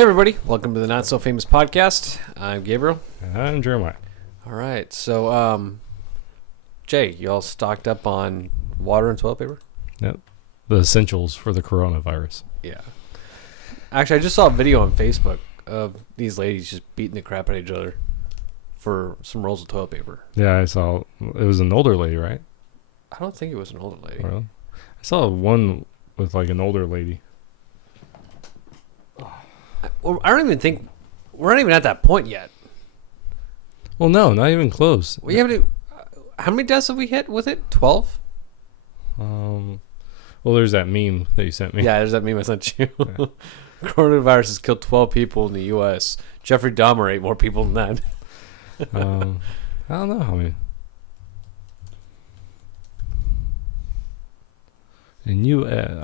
Hey everybody, welcome to the Not So Famous Podcast. I'm Gabriel. And I'm Jeremiah. All right, so Jay, you all stocked up on water and toilet paper? Yep. The essentials for the coronavirus. Yeah. Actually, I just saw a video on Facebook of these ladies just beating the crap out of each other for some rolls of toilet paper. Yeah, I saw. It was an older lady, right? I don't think it was an older lady. Really? I saw one with like an older lady. I don't even think we're not even at that point yet. Well, no, not even close. We haven't. How many deaths have we hit with it? 12? Well, there's that meme that you sent me. Yeah, there's that meme I sent you. Yeah. Coronavirus has killed 12 people in the U.S. Jeffrey Dahmer ate more people than that. I don't know. I mean,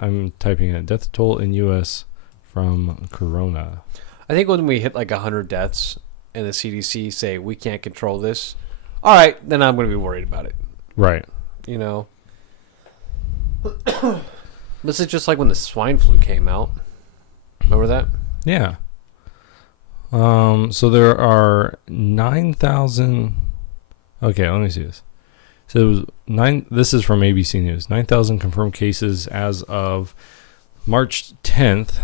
I'm typing in death toll in U.S. from corona. I think when we hit like 100 deaths and the CDC say we can't control this, all right, then I'm going to be worried about it. Right. You know? This is just like when the swine flu came out. Remember that? Yeah. So there are 9,000. Okay, let me see this. So it was this is from ABC News. 9,000 confirmed cases as of March 10th.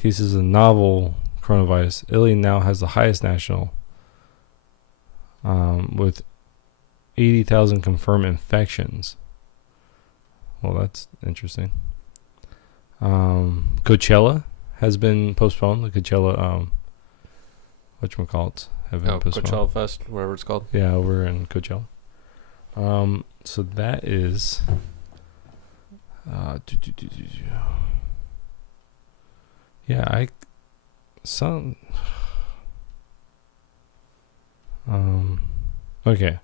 Cases of novel coronavirus. Italy now has the highest national, with 80,000 confirmed infections. Well, that's interesting. Coachella has been postponed. The Coachella, whatchamacallit, have been postponed. Coachella Fest, whatever it's called. Yeah, over in Coachella. So that is. Yeah, okay.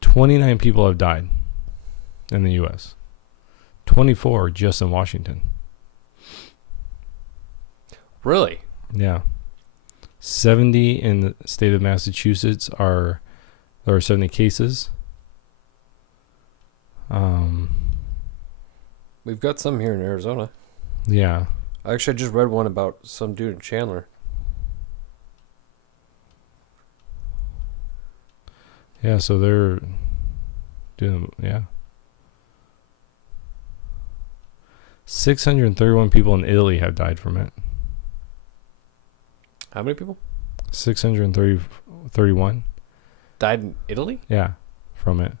29 people have died in the U.S. 24 just in Washington. Really? Yeah. 70 in the state of Massachusetts there are 70 cases. We've got some here in Arizona. Yeah. Actually, I just read one about some dude in Chandler. Yeah, so they're doing, yeah. 631 people in Italy have died from it. How many people? 631 died in Italy? Yeah, from it.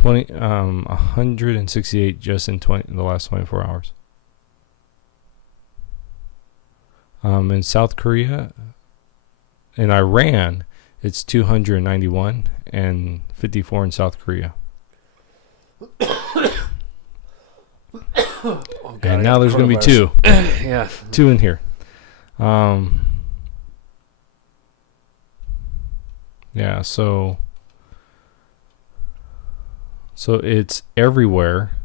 168 just in the last 24 hours. In South Korea, in Iran, it's 291 and 54 in South Korea. Oh, God, and now there's going to be two. Yeah. Two in here. Yeah, so it's everywhere.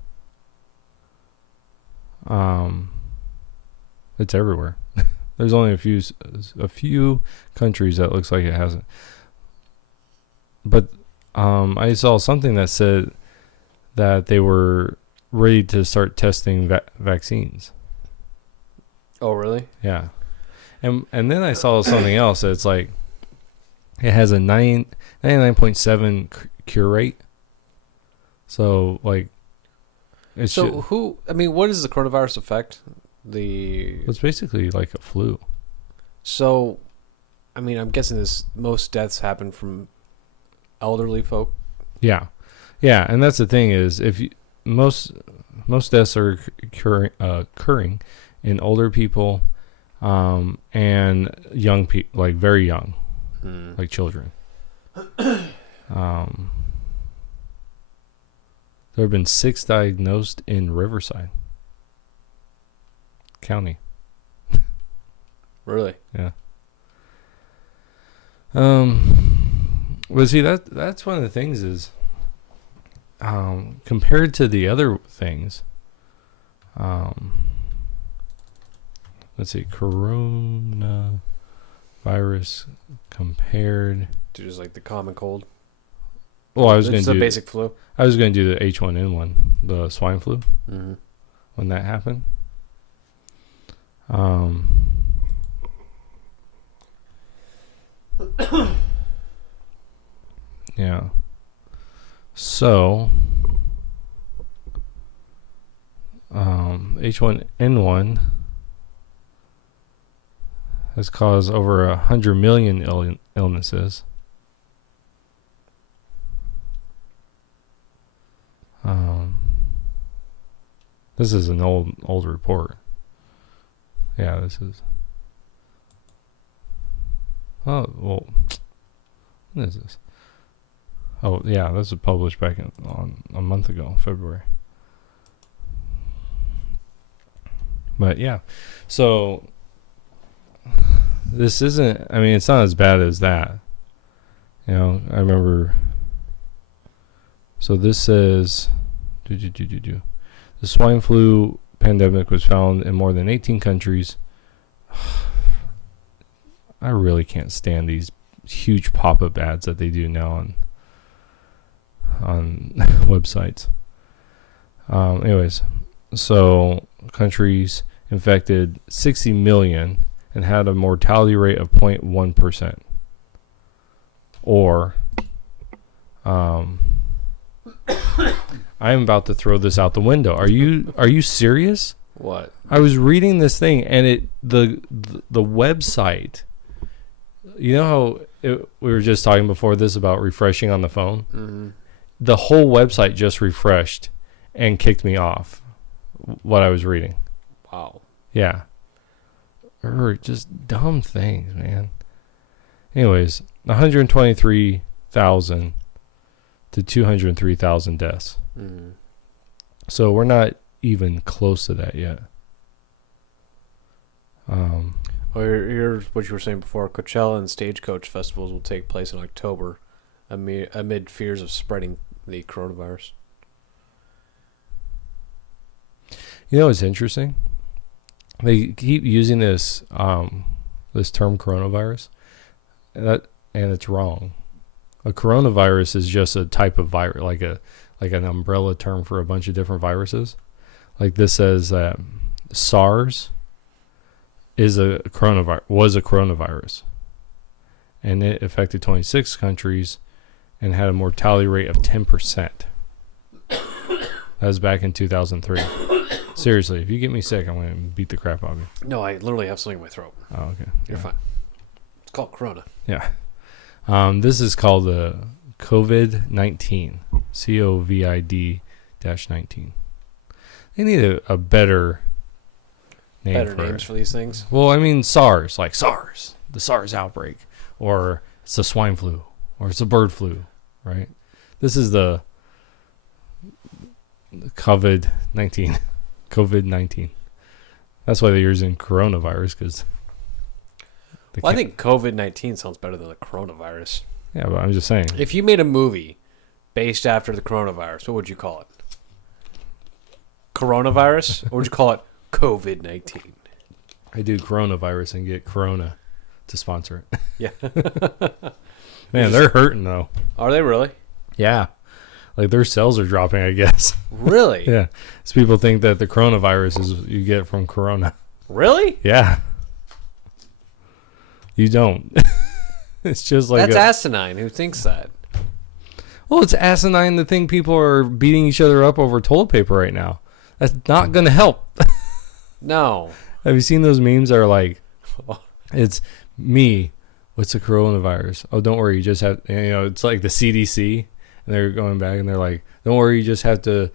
It's everywhere. There's only a few countries that looks like it hasn't. But I saw something that said that they were ready to start testing vaccines. Oh, really? Yeah. And then I saw something else that's like it has a 99.7 cure rate. So like what does the coronavirus affect? It's basically like a flu. So, I mean, I'm guessing most deaths happen from elderly folk. Yeah, yeah, and that's the thing is most deaths are occurring in older people, and young people, like very young, like children. There have been 6 diagnosed in Riverside County. Really? Yeah. Well, see, that's one of the things is, compared to the other things, let's see, coronavirus compared to just like the common cold. Well, I was going to do the basic flu. I was going to do the H1N1, the swine flu, Mm-hmm. when that happened. Um, yeah. So, H1N1 has caused over 100 million illnesses. This is an old report. Yeah, this is. Oh, well, what is this? Oh, yeah, this was published back on a month ago, February. But yeah, so this isn't, I mean, it's not as bad as that. You know, I remember. So this says, the swine flu pandemic was found in more than 18 countries. I really can't stand these huge pop-up ads that they do now on websites. Anyways, so countries infected 60 million and had a mortality rate of 0.1%. Or, I'm about to throw this out the window. Are you serious? What? I was reading this thing, and the website. You know how we were just talking before this about refreshing on the phone? Mm-hmm. The whole website just refreshed and kicked me off what I was reading. Wow. Yeah. Just dumb things, man. Anyways, 123,000 to 203,000 deaths. Mm. So we're not even close to that yet. Well, here's what you were saying before. Coachella and Stagecoach festivals will take place in October amid fears of spreading the coronavirus. You know what's interesting? They keep using this this term coronavirus, and it's wrong. A coronavirus is just a type of virus, like an umbrella term for a bunch of different viruses. Like this says that SARS was a coronavirus, and it affected 26 countries and had a mortality rate of 10%. That was back in 2003. Seriously, if you get me sick, I'm going to beat the crap out of you. No, I literally have something in my throat. Oh, okay. You're fine. It's called Corona. Yeah. This is called the COVID-19. COVID-19. They need a better name Better for names it. for these things. Well, I mean SARS, like SARS, the SARS outbreak, or it's the swine flu, or it's the bird flu, right? This is the COVID-19. COVID-19. That's why they're using coronavirus, because. Well, I think COVID-19 sounds better than the coronavirus. Yeah, but I'm just saying. If you made a movie based after the coronavirus, what would you call it? Coronavirus? Or would you call it COVID-19? I do coronavirus and get Corona to sponsor it. Yeah. Man, they're hurting though. Are they really? Yeah. Like their sales are dropping, I guess. Really? Yeah. So people think that the coronavirus is you get from Corona. Really? Yeah. You don't. It's just like that's asinine. Who thinks that? Well, it's asinine to think people are beating each other up over toilet paper right now. That's not going to help. No. Have you seen those memes that are like, it's me. What's the coronavirus? Oh, don't worry. You just have, it's like the CDC. And they're going back and they're like, don't worry. You just have to,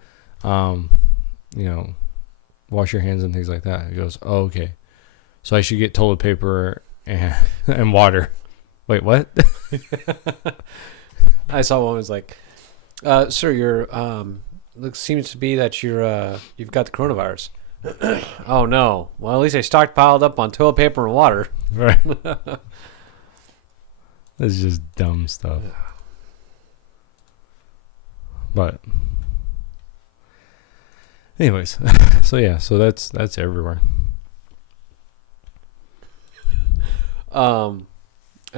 wash your hands and things like that. He goes, oh, okay. So I should get toilet paper and water. Wait, what? I saw one was like, sir, you're seems to be that you've got the coronavirus. Oh no. Well, at least I stockpiled up on toilet paper and water. Right. That's just dumb stuff. But anyways, so that's everywhere. I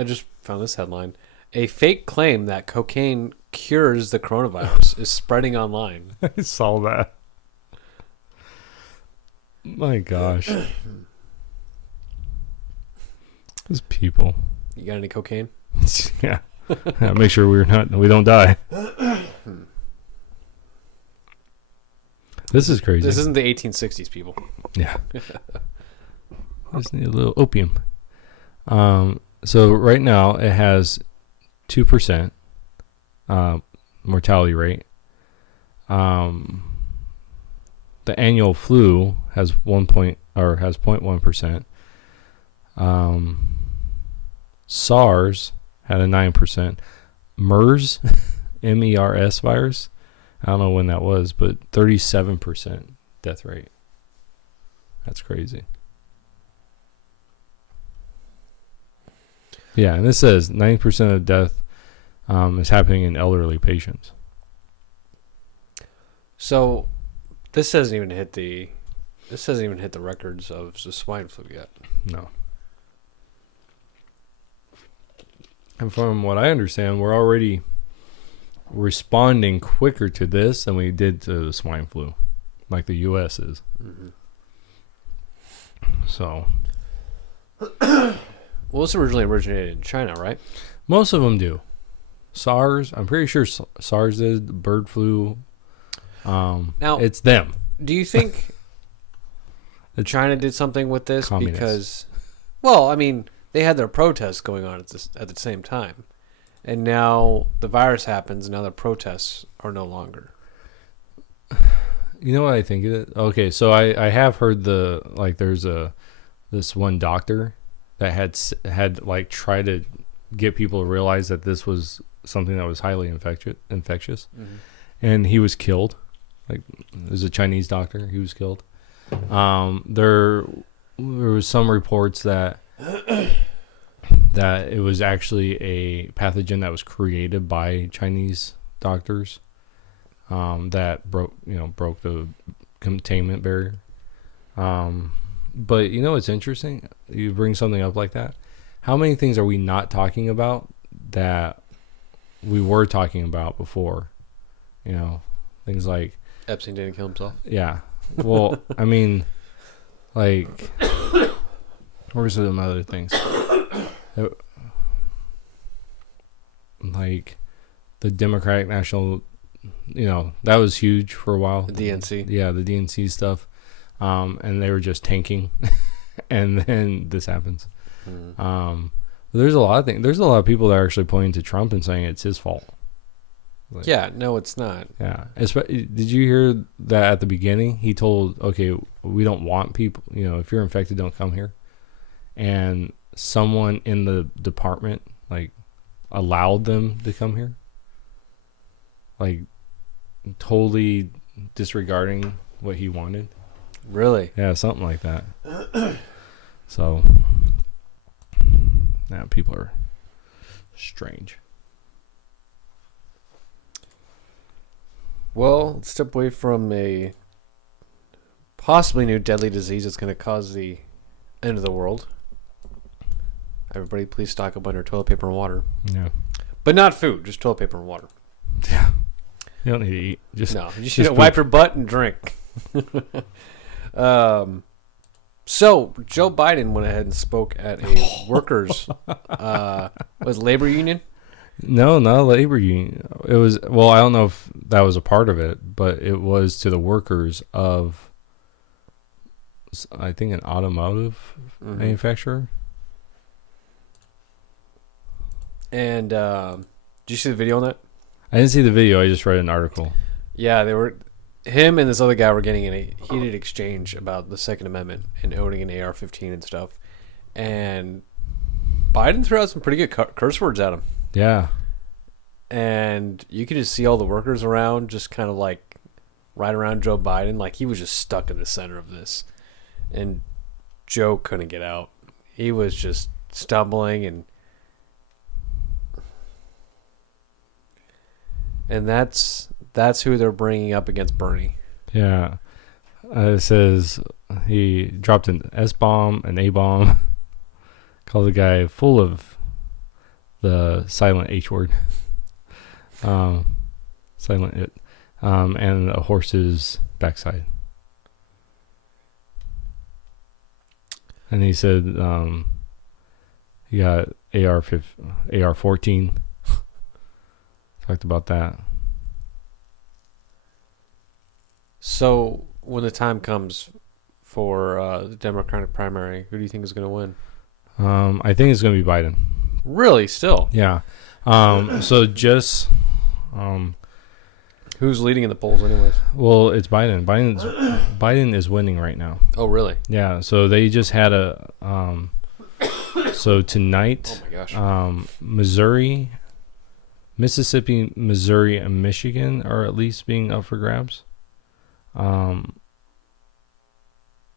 just found this headline. A fake claim that cocaine cures the coronavirus is spreading online. I saw that. My gosh. It's people. You got any cocaine? Yeah. Make sure we don't die. This is crazy. This isn't the 1860s, people. Yeah. Just need a little opium. So right now it has 2% mortality rate. The annual flu has 0.1%. SARS had a 9%. MERS, MERS virus, I don't know when that was, but 37% death rate. That's crazy. Yeah, and this says 90% of death is happening in elderly patients. So this hasn't even hit the records of the swine flu yet. No. And from what I understand, we're already responding quicker to this than we did to the swine flu, like the U.S. is. Mm-hmm. So, well, this originally originated in China, right? most of them do. SARS, I'm pretty sure SARS did. Bird flu. Now, it's them. do you think China did something with this? Communists. Because, well, I mean, they had their protests going on at the same time. And now the virus happens, and now the protests are no longer. You know what I think of it? Okay, so I have heard there's this one doctor that had like tried to get people to realize that this was something that was highly infectious, Mm-hmm. and he was killed. Like, it was a Chinese doctor. He was killed. There was some reports that it was actually a pathogen that was created by Chinese doctors that broke the containment barrier. But you know what's interesting? You bring something up like that. How many things are we not talking about that we were talking about before? You know, things like Epstein didn't kill himself. Yeah. Well, I mean, like, where's some other things? Like the Democratic National, that was huge for a while. The DNC. Yeah, the DNC stuff. And they were just tanking. And then this happens. Mm. There's a lot of things. There's a lot of people that are actually pointing to Trump and saying it's his fault. Like, Yeah, no, it's not. yeah. Did you hear that at the beginning? He told, okay, we don't want people, if you're infected, don't come here. And someone in the department, like, allowed them to come here. Like, totally disregarding what he wanted. Really? Yeah, something like that. So, now people are strange. Well, let's step away from a possibly new deadly disease that's going to cause the end of the world. Everybody, please stock up on your toilet paper and water. Yeah. But not food, just toilet paper and water. Yeah. You don't need to eat. No, you should wipe your butt and drink. So, Joe Biden went ahead and spoke at a workers' was labor union? No, not a labor union. It was, well, I don't know if that was a part of it, but it was to the workers of, I think, an automotive manufacturer. And did you see the video on that? I didn't see the video. I just read an article. Yeah, him and this other guy were getting in a heated exchange about the Second Amendment and owning an AR-15 and stuff. And Biden threw out some pretty good curse words at him. Yeah. And you could just see all the workers around just kind of like right around Joe Biden. Like he was just stuck in the center of this. And Joe couldn't get out. He was just stumbling and that's who they're bringing up against Bernie. Yeah. It says he dropped an S-bomb, an A-bomb, called the guy full of the silent H word. Silent it. And a horse's backside. And he said You got AR-14. Talked about that. So when the time comes for the Democratic primary, who do you think is going to win? I think it's going to be Biden. Really? Still? Yeah. So just who's leading in the polls, anyways? well, it's Biden. Biden is winning right now. Oh, really? Yeah. So they just had a so tonight, Oh my gosh. Missouri, Mississippi, Missouri, and Michigan are at least being up for grabs.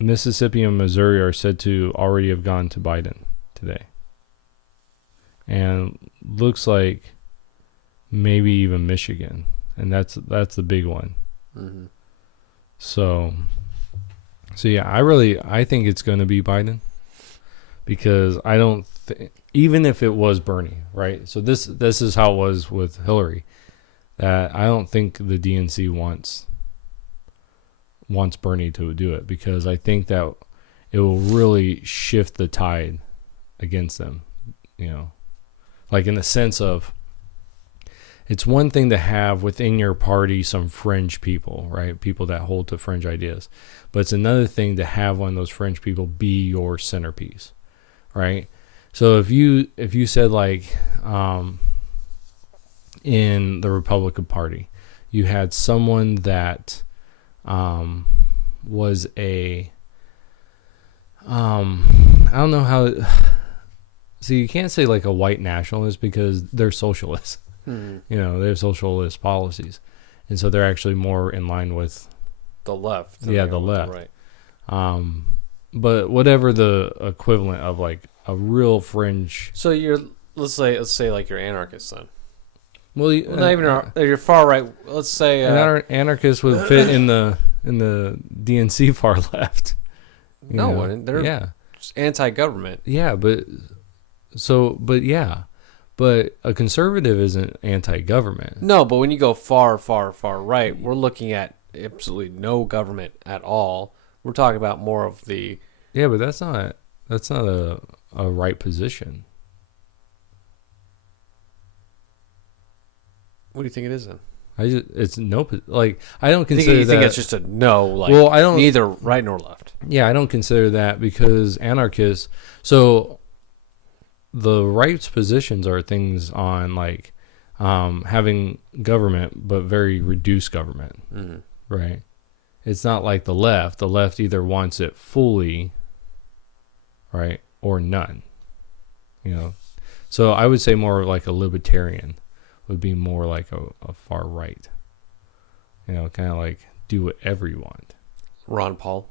Mississippi and Missouri are said to already have gone to Biden today. And looks like maybe even Michigan. And that's the big one. Mm-hmm. So yeah, I think it's going to be Biden, because I don't even if it was Bernie, right? So this is how it was with Hillary, that I don't think the DNC wants Bernie to do it, because I think that it will really shift the tide against them, like in the sense of, it's one thing to have within your party some fringe people, right? People that hold to fringe ideas. But it's another thing to have one of those fringe people be your centerpiece, right? So if you said, like, in the Republican Party, you had someone that was a I don't know how. So you can't say like a white nationalist, because they're socialists. Mm-hmm. They have socialist policies, and so they're actually more in line with the left. The left. Right. But whatever the equivalent of like a real fringe. So let's say like you're anarchist then. Well, not even you're far right. Let's say anarchists would fit in the DNC far left. They're just anti-government. Yeah, but a conservative isn't anti-government. No, but when you go far, far, far right, we're looking at absolutely no government at all. We're talking about more of the. Yeah, but that's not a right position. What do you think it is then? It's no, like, I don't consider that. You think it's just a no, like, well, I don't, neither right nor left. Yeah, I don't consider that, because anarchists. So the right's positions are things on like having government, but very reduced government, right? It's not like the left. The left either wants it fully, right, or none. So I would say more like a libertarian would be more like a far right. Kind of like do whatever you want. Ron Paul.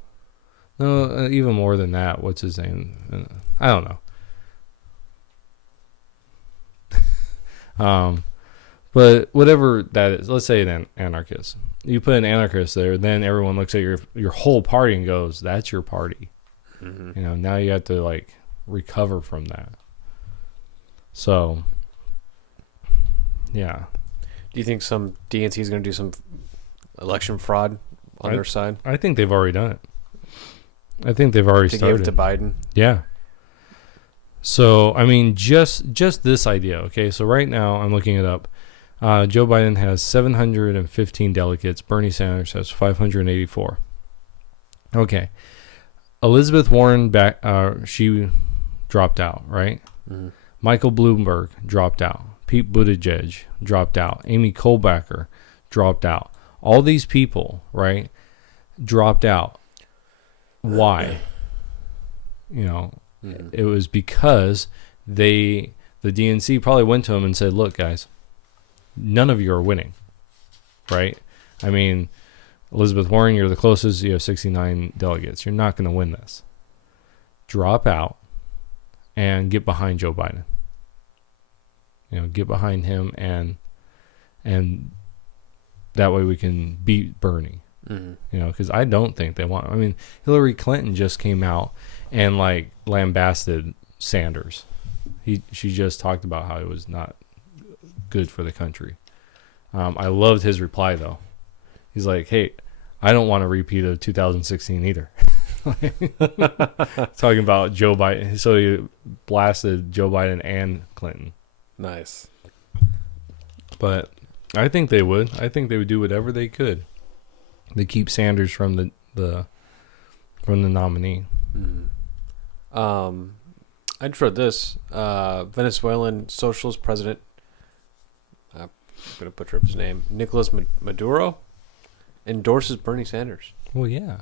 No, even more than that. What's his name? I don't know. But whatever that is, let's say an anarchist. You put an anarchist there, then everyone looks at your whole party and goes, "That's your party." Mm-hmm. Now you have to like recover from that. So, yeah. Do you think some DNC is going to do some election fraud on their side? I think they've already done it. I think they've already started. To give to Biden? Yeah. So, I mean, just this idea, okay? So right now, I'm looking it up. Joe Biden has 715 delegates. Bernie Sanders has 584. Okay. Elizabeth Warren, she dropped out, right? Mm-hmm. Michael Bloomberg dropped out. Pete Buttigieg dropped out. Amy Klobuchar dropped out. All these people, right, dropped out. Why? It was because the DNC probably went to them and said, "Look, guys, none of you are winning, right? I mean, Elizabeth Warren, you're the closest. You have 69 delegates. You're not going to win this. Drop out and get behind Joe Biden. Get behind him, and that way we can beat Bernie." Mm-hmm. Because I don't think they want. I mean, Hillary Clinton just came out and like lambasted Sanders. She just talked about how it was not good for the country. I loved his reply though. He's like, "Hey, I don't want a repeat of 2016 either." Talking about Joe Biden. So he blasted Joe Biden and Clinton. Nice. But I think they would. I think they would do whatever they could to keep Sanders from the nominee. I just read this. Venezuelan socialist president, I'm going to butcher up his name, Nicolas Maduro, endorses Bernie Sanders. Well, yeah.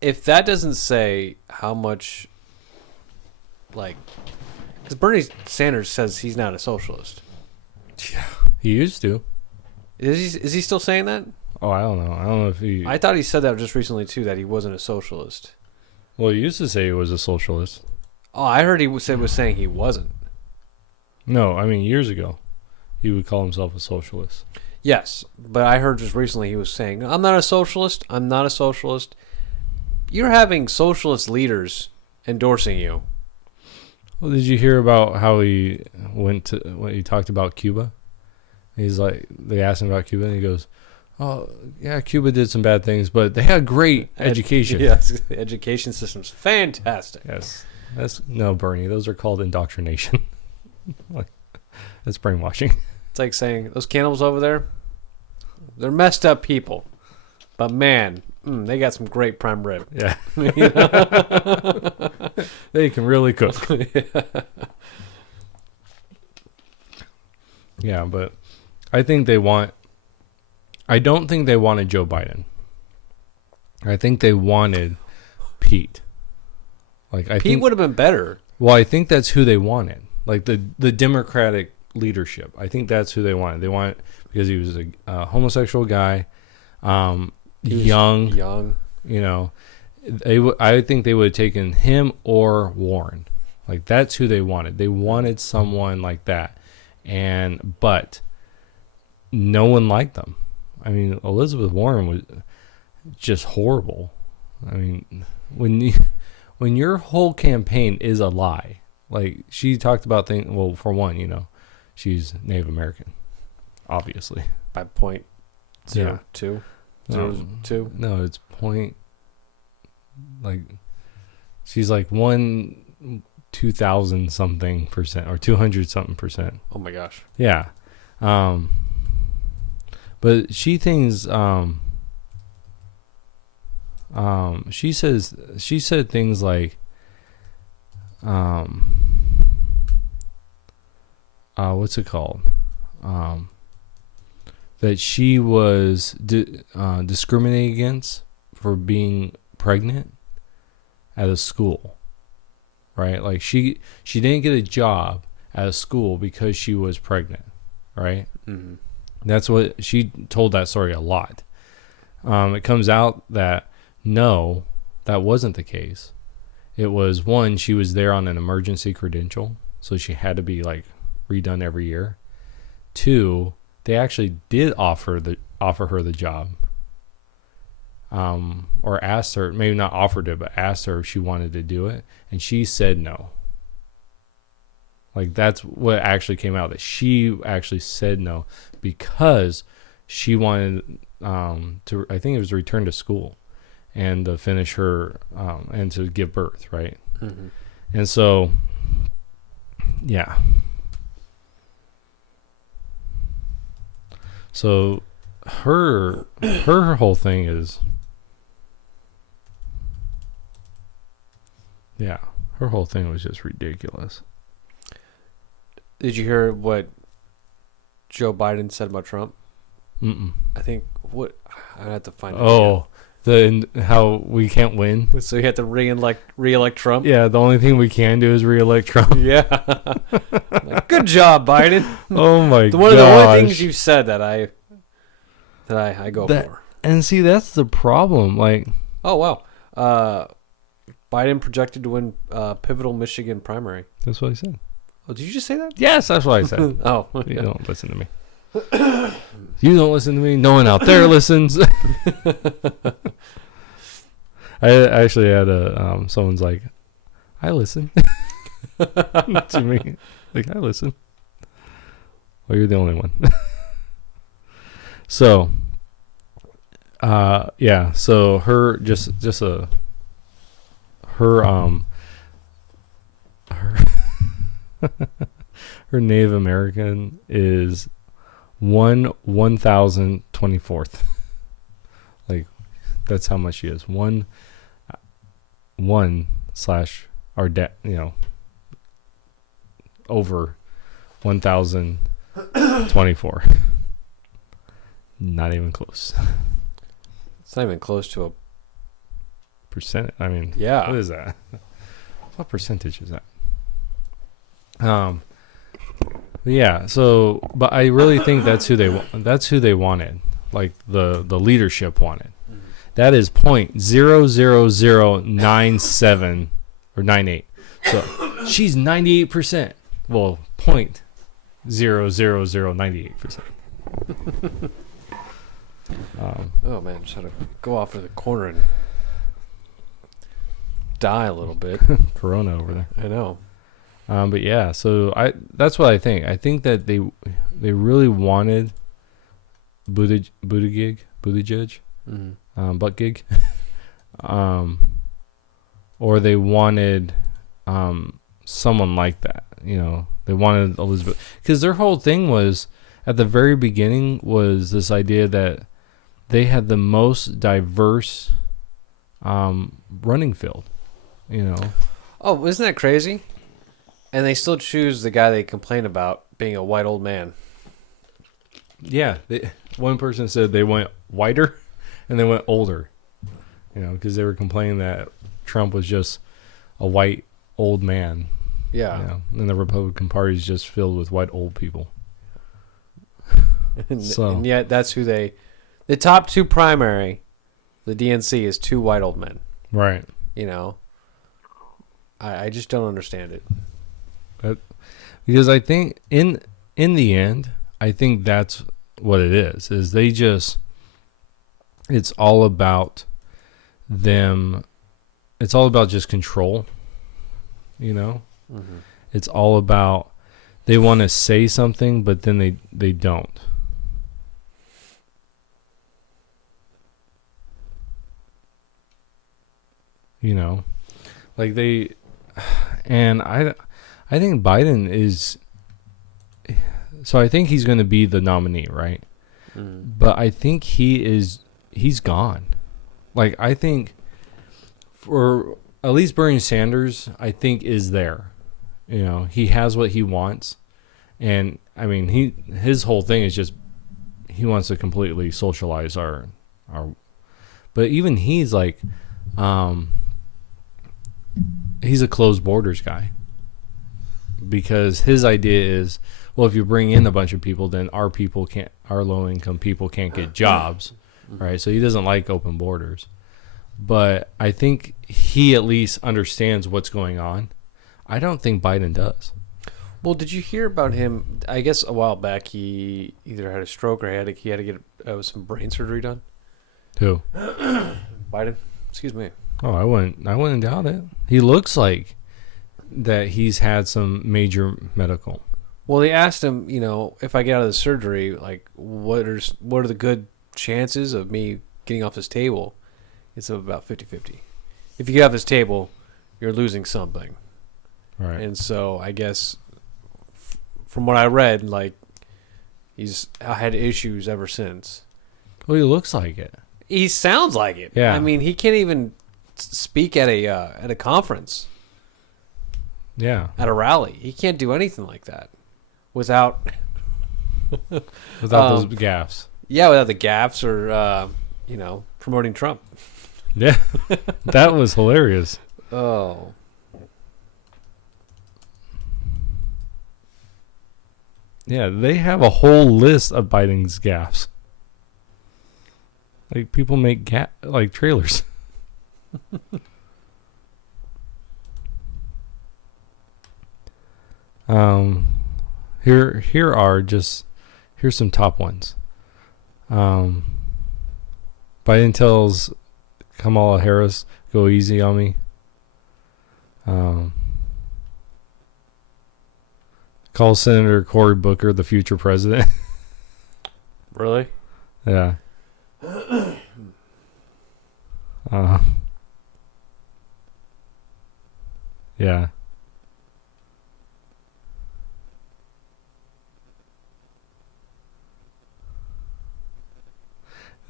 If that doesn't say how much, like, because Bernie Sanders says he's not a socialist. Yeah. He used to. Is he still saying that? Oh, I don't know. I don't know if he... I thought he said that just recently, too, that he wasn't a socialist. Well, he used to say he was a socialist. Oh, I heard he was saying he wasn't. No, I mean, years ago, he would call himself a socialist. Yes, but I heard just recently he was saying, I'm not a socialist. I'm not a socialist. You're having socialist leaders endorsing you. Well, did you hear about how he when he talked about Cuba? He's like, they asked him about Cuba, and he goes, "Oh, yeah, Cuba did some bad things, but they had great education." Yes, the education system's fantastic. Yes, no, Bernie. Those are called indoctrination. Like, that's brainwashing. It's like saying those cannibals over there, they're messed up people, but man, they got some great prime rib. Yeah, they can really cook. Yeah, but I think they want. I don't think they wanted Joe Biden. I think they wanted Pete. Like Pete would have been better. Well, I think that's who they wanted. Like the Democratic leadership. I think that's who they wanted. They wanted because he was a homosexual guy, young. You know, I think they would have taken him or Warren. Like that's who they wanted. They wanted someone like that, but no one liked them. I mean, Elizabeth Warren was just horrible. I mean, when your whole campaign is a lie, like she talked about things. Well, for one, you know, she's Native American, obviously. By point 0.2. No, it's point. Like, she's like 2,000 something percent or 200 something percent. Oh my gosh. Yeah. But she thinks she said things like what's it called? That she was discriminated against for being pregnant at a school. Right? Like she didn't get a job at a school because she was pregnant, right? Mm-hmm. That's what she told that story a lot. It comes out that no, that wasn't the case. It was one, she was there on an emergency credential, so she had to be like redone every year. Two, they actually did offer her the job. Or asked her, maybe not offered it, but asked her if she wanted to do it, and she said no. Like that's what actually came out, that she actually said no because she wanted to, I think it was, return to school and to finish her and to give birth, right? Mm-hmm. And so, yeah. So her whole thing is, yeah, her whole thing was just ridiculous. Did you hear what Joe Biden said about Trump? Mm-mm. I think I have to find it. Oh, how we can't win. So you have to re-elect Trump? Yeah, the only thing we can do is re-elect Trump. Yeah. Like, good job, Biden. Oh my god. One of the only things you said that I go for. And see, that's the problem. Like, oh wow. Biden projected to win pivotal Michigan primary. That's what I said. Oh, did you just say that? Yes, that's what I said. Oh. You don't listen to me. You don't listen to me. No one out there listens. I actually had someone's like, I listen to me. Like, I listen. Well, you're the only one. So, Yeah. So her her her Native American is 1,024th. Like that's how much she is. One slash our over 1,024. Not even close. It's not even close to a Percent. I mean, yeah. what is that? What percentage is that? Yeah. So, but I really think that's who they wanted. Like the leadership wanted. Mm-hmm. That is 0.00097 or 98. So she's 98%. Well, 0.00098%. Oh man, just had to go off to the corner and die a little bit. Corona over there. I know. But yeah, so that's what I think. I think that they really wanted Buttigieg, butt gig, or they wanted someone like that. They wanted Elizabeth, because their whole thing was at the very beginning was this idea that they had the most diverse running field. Oh, isn't that crazy? And they still choose the guy they complain about being a white old man. Yeah, one person said they went whiter and they went older, because they were complaining that Trump was just a white old man. Yeah. And the Republican Party is just filled with white old people. And yet that's who the top two primary, the DNC, is two white old men. Right. I just don't understand it. Because I think in the end, I think that's what it is it's all about them. It's all about just control, Mm-hmm. It's all about they want to say something, but then they don't. Like they, and I think Biden is, so I think he's going to be the nominee, right? Mm. But I think he's gone. Like, I think for at least Bernie Sanders, I think is there. He has what he wants. And I mean, his whole thing is just, he wants to completely socialize our, but even he's like, he's a closed borders guy, because his idea is, well, if you bring in a bunch of people, then our low income people can't get jobs, right? So he doesn't like open borders, but I think he at least understands what's going on. I don't think Biden does. Well, did you hear about him? I guess a while back he either had a stroke or he had to get some brain surgery done. Who? Biden. Excuse me. Oh, I wouldn't doubt it. He looks like that he's had some major medical. Well, they asked him, if I get out of the surgery, like, what are the good chances of me getting off this table? It's about 50-50. If you get off this table, you're losing something. Right. And so I guess from what I read, like, he's had issues ever since. Well, he looks like it. He sounds like it. Yeah. I mean, he can't even speak at a conference. Yeah. At a rally. He can't do anything like that without those gaffs. Yeah, without the gaffs or promoting Trump. Yeah. That was hilarious. Oh. Yeah, they have a whole list of Biden's gaffes. Like, people make like trailers. Here's some top ones. Biden tells Kamala Harris, "Go easy on me." Calls Senator Cory Booker the future president. Really? Yeah. Yeah.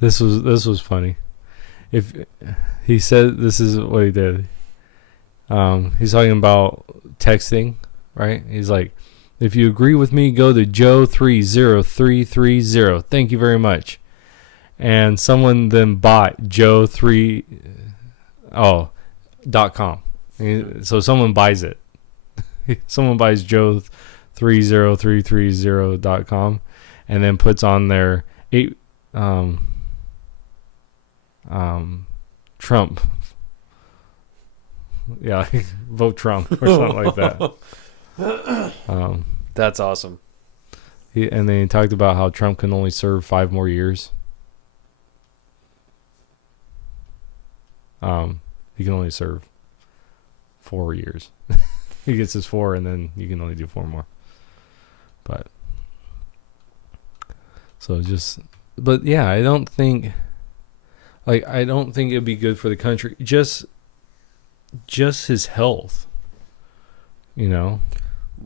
This was funny. If he said this is what he did. He's talking about texting, right? He's like, if you agree with me, go to Joe30330. Thank you very much. And someone then bought Joe3.com. So someone buys it. Someone buys Joe30330.com and then puts on their Trump. Yeah, vote Trump or something like that. That's awesome. And then he talked about how Trump can only serve 5 more years. He can only serve 4 years. He gets his 4, and then you can only do 4 more. But yeah, I don't think it'd be good for the country. Just his health, Well,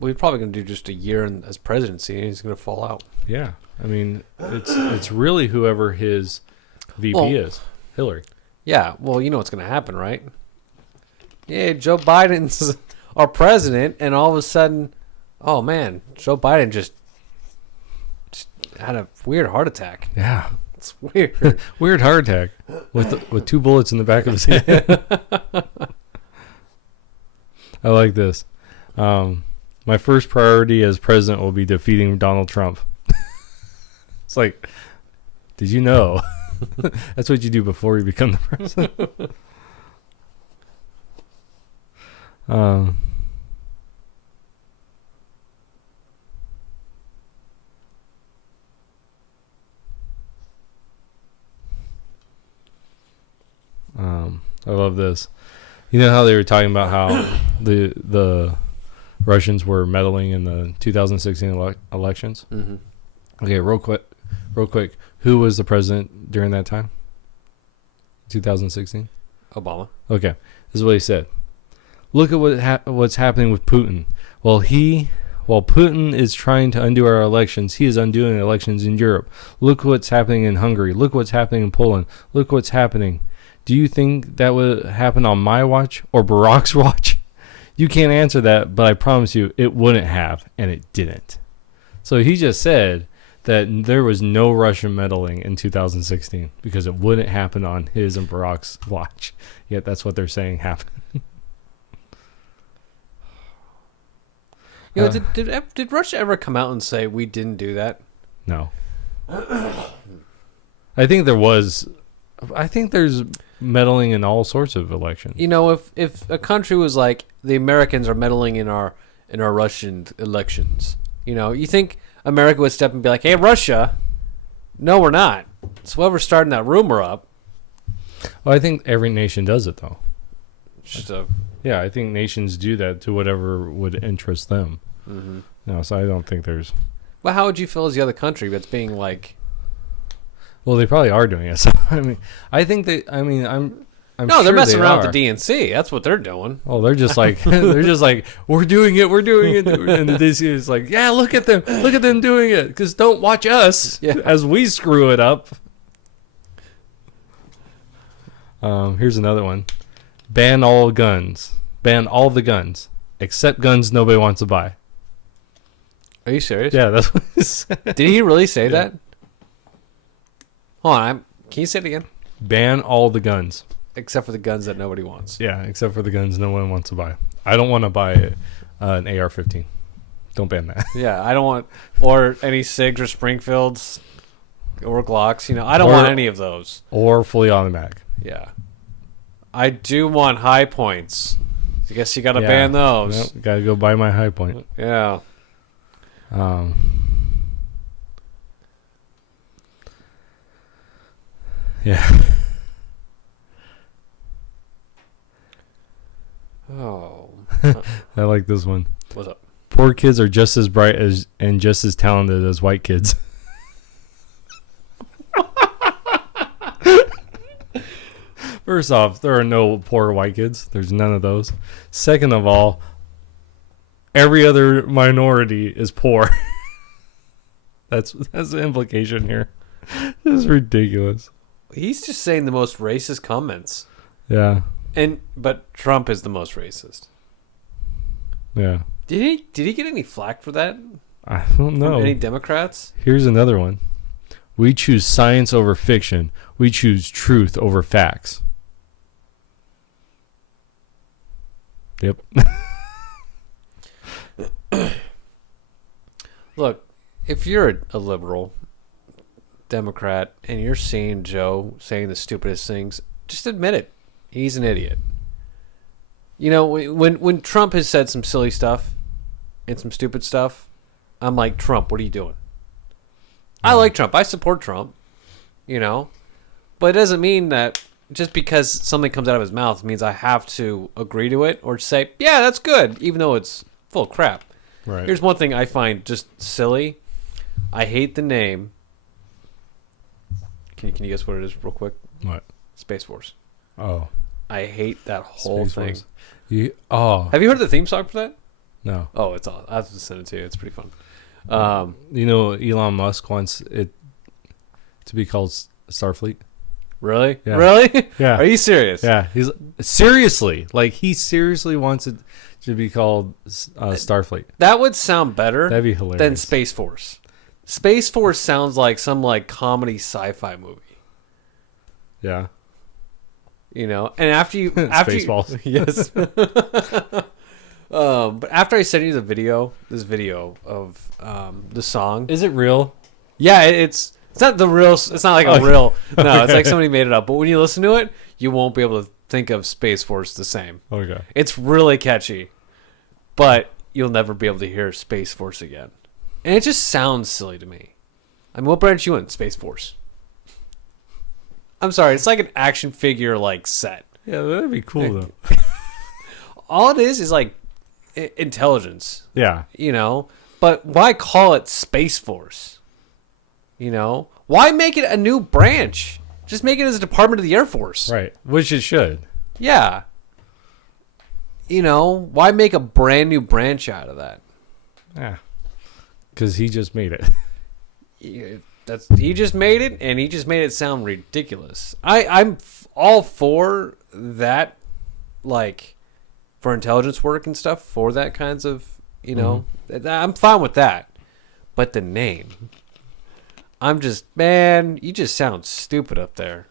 he's probably going to do just a year as presidency, and he's going to fall out. Yeah, I mean, it's really whoever his VP is, Hillary. Yeah, well, you know what's going to happen, right? Yeah, Joe Biden's our president, and all of a sudden, oh man, Joe Biden just had a weird heart attack. Yeah, it's weird. Weird heart attack with 2 bullets in the back of his head. I like this. My first priority as president will be defeating Donald Trump. It's like, did you know? That's what you do before you become the president. I love this. You know how they were talking about how the Russians were meddling in the 2016 elections? Mm-hmm. Okay, real quick. Who was the president during that time? 2016? Obama. Okay, this is what he said. Look at what's happening with Putin. While Putin is trying to undo our elections, he is undoing elections in Europe. Look what's happening in Hungary. Look what's happening in Poland. Look what's happening. Do you think that would happen on my watch or Barack's watch? You can't answer that, but I promise you it wouldn't have, and it didn't. So he just said that there was no Russian meddling in 2016 because it wouldn't happen on his and Barack's watch. Yet that's what they're saying happened. Did Russia ever come out and say we didn't do that? No. I think there's meddling in all sorts of elections. If a country was like the Americans are meddling in our Russian elections, you think America would step and be like, "Hey, Russia, no, we're not." It's whoever's starting that rumor up. Well, I think every nation does it though. So yeah, I think nations do that to whatever would interest them. Mm-hmm. No, so I don't think there's. Well, how would you feel as the other country that's being like? Well, they probably are doing it. So I think that. I'm no, sure they're messing around are. with the DNC. That's what they're doing. Oh, they're just like we're doing it, and the DNC is like, yeah, look at them doing it, because don't watch us as we screw it up. Here's another one: ban all the guns, except guns nobody wants to buy. Are you serious? Yeah, that's what he said. Did he really say that? Hold on, can you say it again? Ban all the guns. Except for the guns that nobody wants. Yeah, except for the guns no one wants to buy. I don't want to buy an AR-15. Don't ban that. Yeah, I don't want, or any SIGs or Springfields or Glocks. I don't want any of those. Or fully automatic. Yeah. I do want high points. I guess you got to ban those. Yep, got to go buy my high point. Yeah. Yeah. Oh. I like this one. What's up? Poor kids are just as bright and just as talented as white kids. First off, there are no poor white kids. There's none of those. Second of all, every other minority is poor. That's the implication here. This is ridiculous. He's just saying the most racist comments. Yeah. But Trump is the most racist. Yeah. Did he get any flack for that? I don't know. From any Democrats? Here's another one. We choose science over fiction. We choose truth over facts. Yep. Look, if you're a liberal Democrat and you're seeing Joe saying the stupidest things, just admit it. He's an idiot. You know, when Trump has said some silly stuff and some stupid stuff, I'm like, Trump, what are you doing? I like Trump. I support Trump, you know, but it doesn't mean that just because something comes out of his mouth means I have to agree to it or say, yeah, that's good, even though it's full of crap. Right. Here's one thing I find just silly. I hate the name. Can you guess what it is real quick? What? Space Force. Oh. I hate that whole Space thing. Force. Have you heard the theme song for that? No. Oh, it's all. I have to send it to you. It's pretty fun. You know, Elon Musk wants it to be called Starfleet. Really? Yeah. Really? Yeah. Are you serious? Yeah. He's seriously, like, he seriously wants it to be called Starfleet. That would sound better That'd be hilarious. than Space Force. Space Force sounds like some like comedy sci-fi movie. Yeah. You know, and after you Spaceballs. Yes. But after I sent you this video of the song. Is it real? Yeah, it's not the real. It's not like a real. No, it's like somebody made it up. But when you listen to it, you won't be able to think of Space Force the same. Okay. It's really catchy, but you'll never be able to hear Space Force again. And it just sounds silly to me. I mean, what branch you in? Space Force. I'm sorry, it's like an action figure like set. Yeah, that'd be cool though. All it is like intelligence. Yeah. You know, but why call it Space Force? You know, why make it a new branch? Just make it as a department of the Air Force. Right. Which it should. Yeah. You know, why make a brand new branch out of that? Yeah. Because he just made it. He just made it, and he just made it sound ridiculous. I'm all for that, like, for intelligence work and stuff, for that kinds of, you know, I'm fine with that. But the name, I'm just, man, you just sound stupid up there.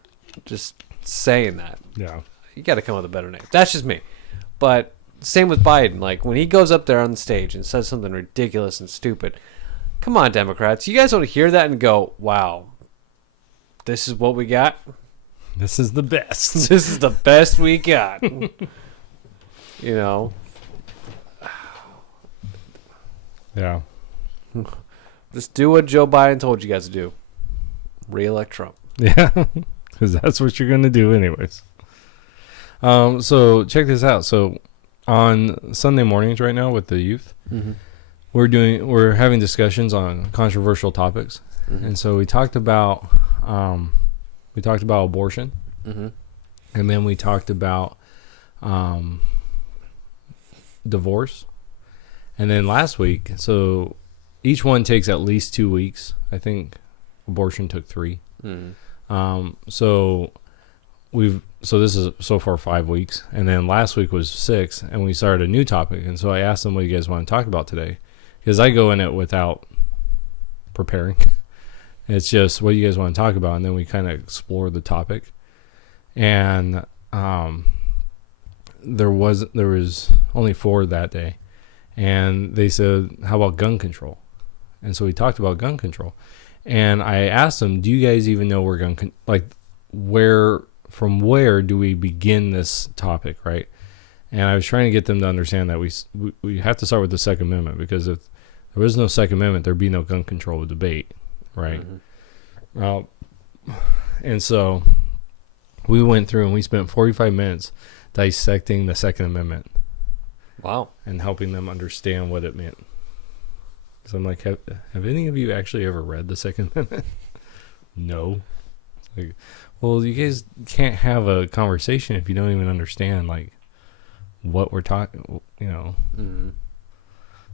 Just saying that. Yeah. You got to come up with a better name. That's just me. But same with Biden. Like, when he goes up there on the stage and says something ridiculous and stupid, come on, Democrats. You guys want to hear that and go, wow, this is what we got? This is the best. This is the best we got. You know? Yeah. Just do what Joe Biden told you guys to do. Re-elect Trump. Yeah. Because that's what you're going to do anyways. So check this out. So on Sunday mornings right now with the youth, we're having discussions on controversial topics. And so we talked about abortion. And then we talked about divorce. And then last week, so each one takes at least 2 weeks. I think abortion took 3. So this is so far 5 weeks, and then last week was 6, and we started a new topic. And so I asked them, what do you guys want to talk about today? Because I go in it without preparing. It's just, what do you guys want to talk about? And then we kind of explore the topic. And there was only 4 that day, and they said, how about gun control? And so we talked about gun control, and I asked them, do you guys even know where from where do we begin this topic, right? And I was trying to get them to understand that we have to start with the Second Amendment, because if there was no Second Amendment, there'd be no gun control debate, right? And so we went through and we spent 45 minutes dissecting the Second Amendment. Wow. And helping them understand what it meant. So I'm like, have any of you actually ever read the Second Amendment? No. Like, well, you guys can't have a conversation if you don't even understand like what we're talking. You know. Mm-hmm.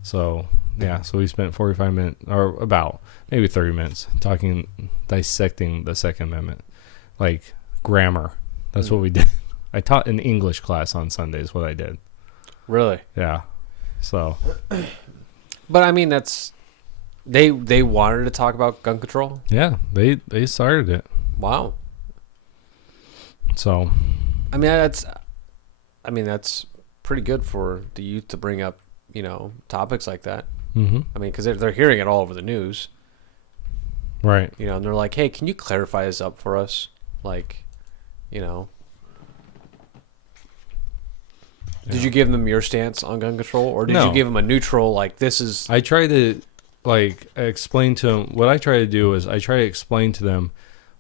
So yeah, so we spent 45 minutes, or about maybe 30 minutes, dissecting the Second Amendment, like grammar. That's what we did. I taught an English class on Sundays. What I did. Really? Yeah. So. But I mean, that's they wanted to talk about gun control. Yeah, they started it. Wow. So. I mean that's pretty good for the youth to bring up, you know, topics like that. Mm-hmm. I mean, because they're hearing it all over the news. Right. You know, and they're like, hey, can you clarify this up for us? Like, you know. Yeah. Did you give them your stance on gun control? Or did No. you give them a neutral, like, this is... I try to, like, explain to them... What I try to do is I try to explain to them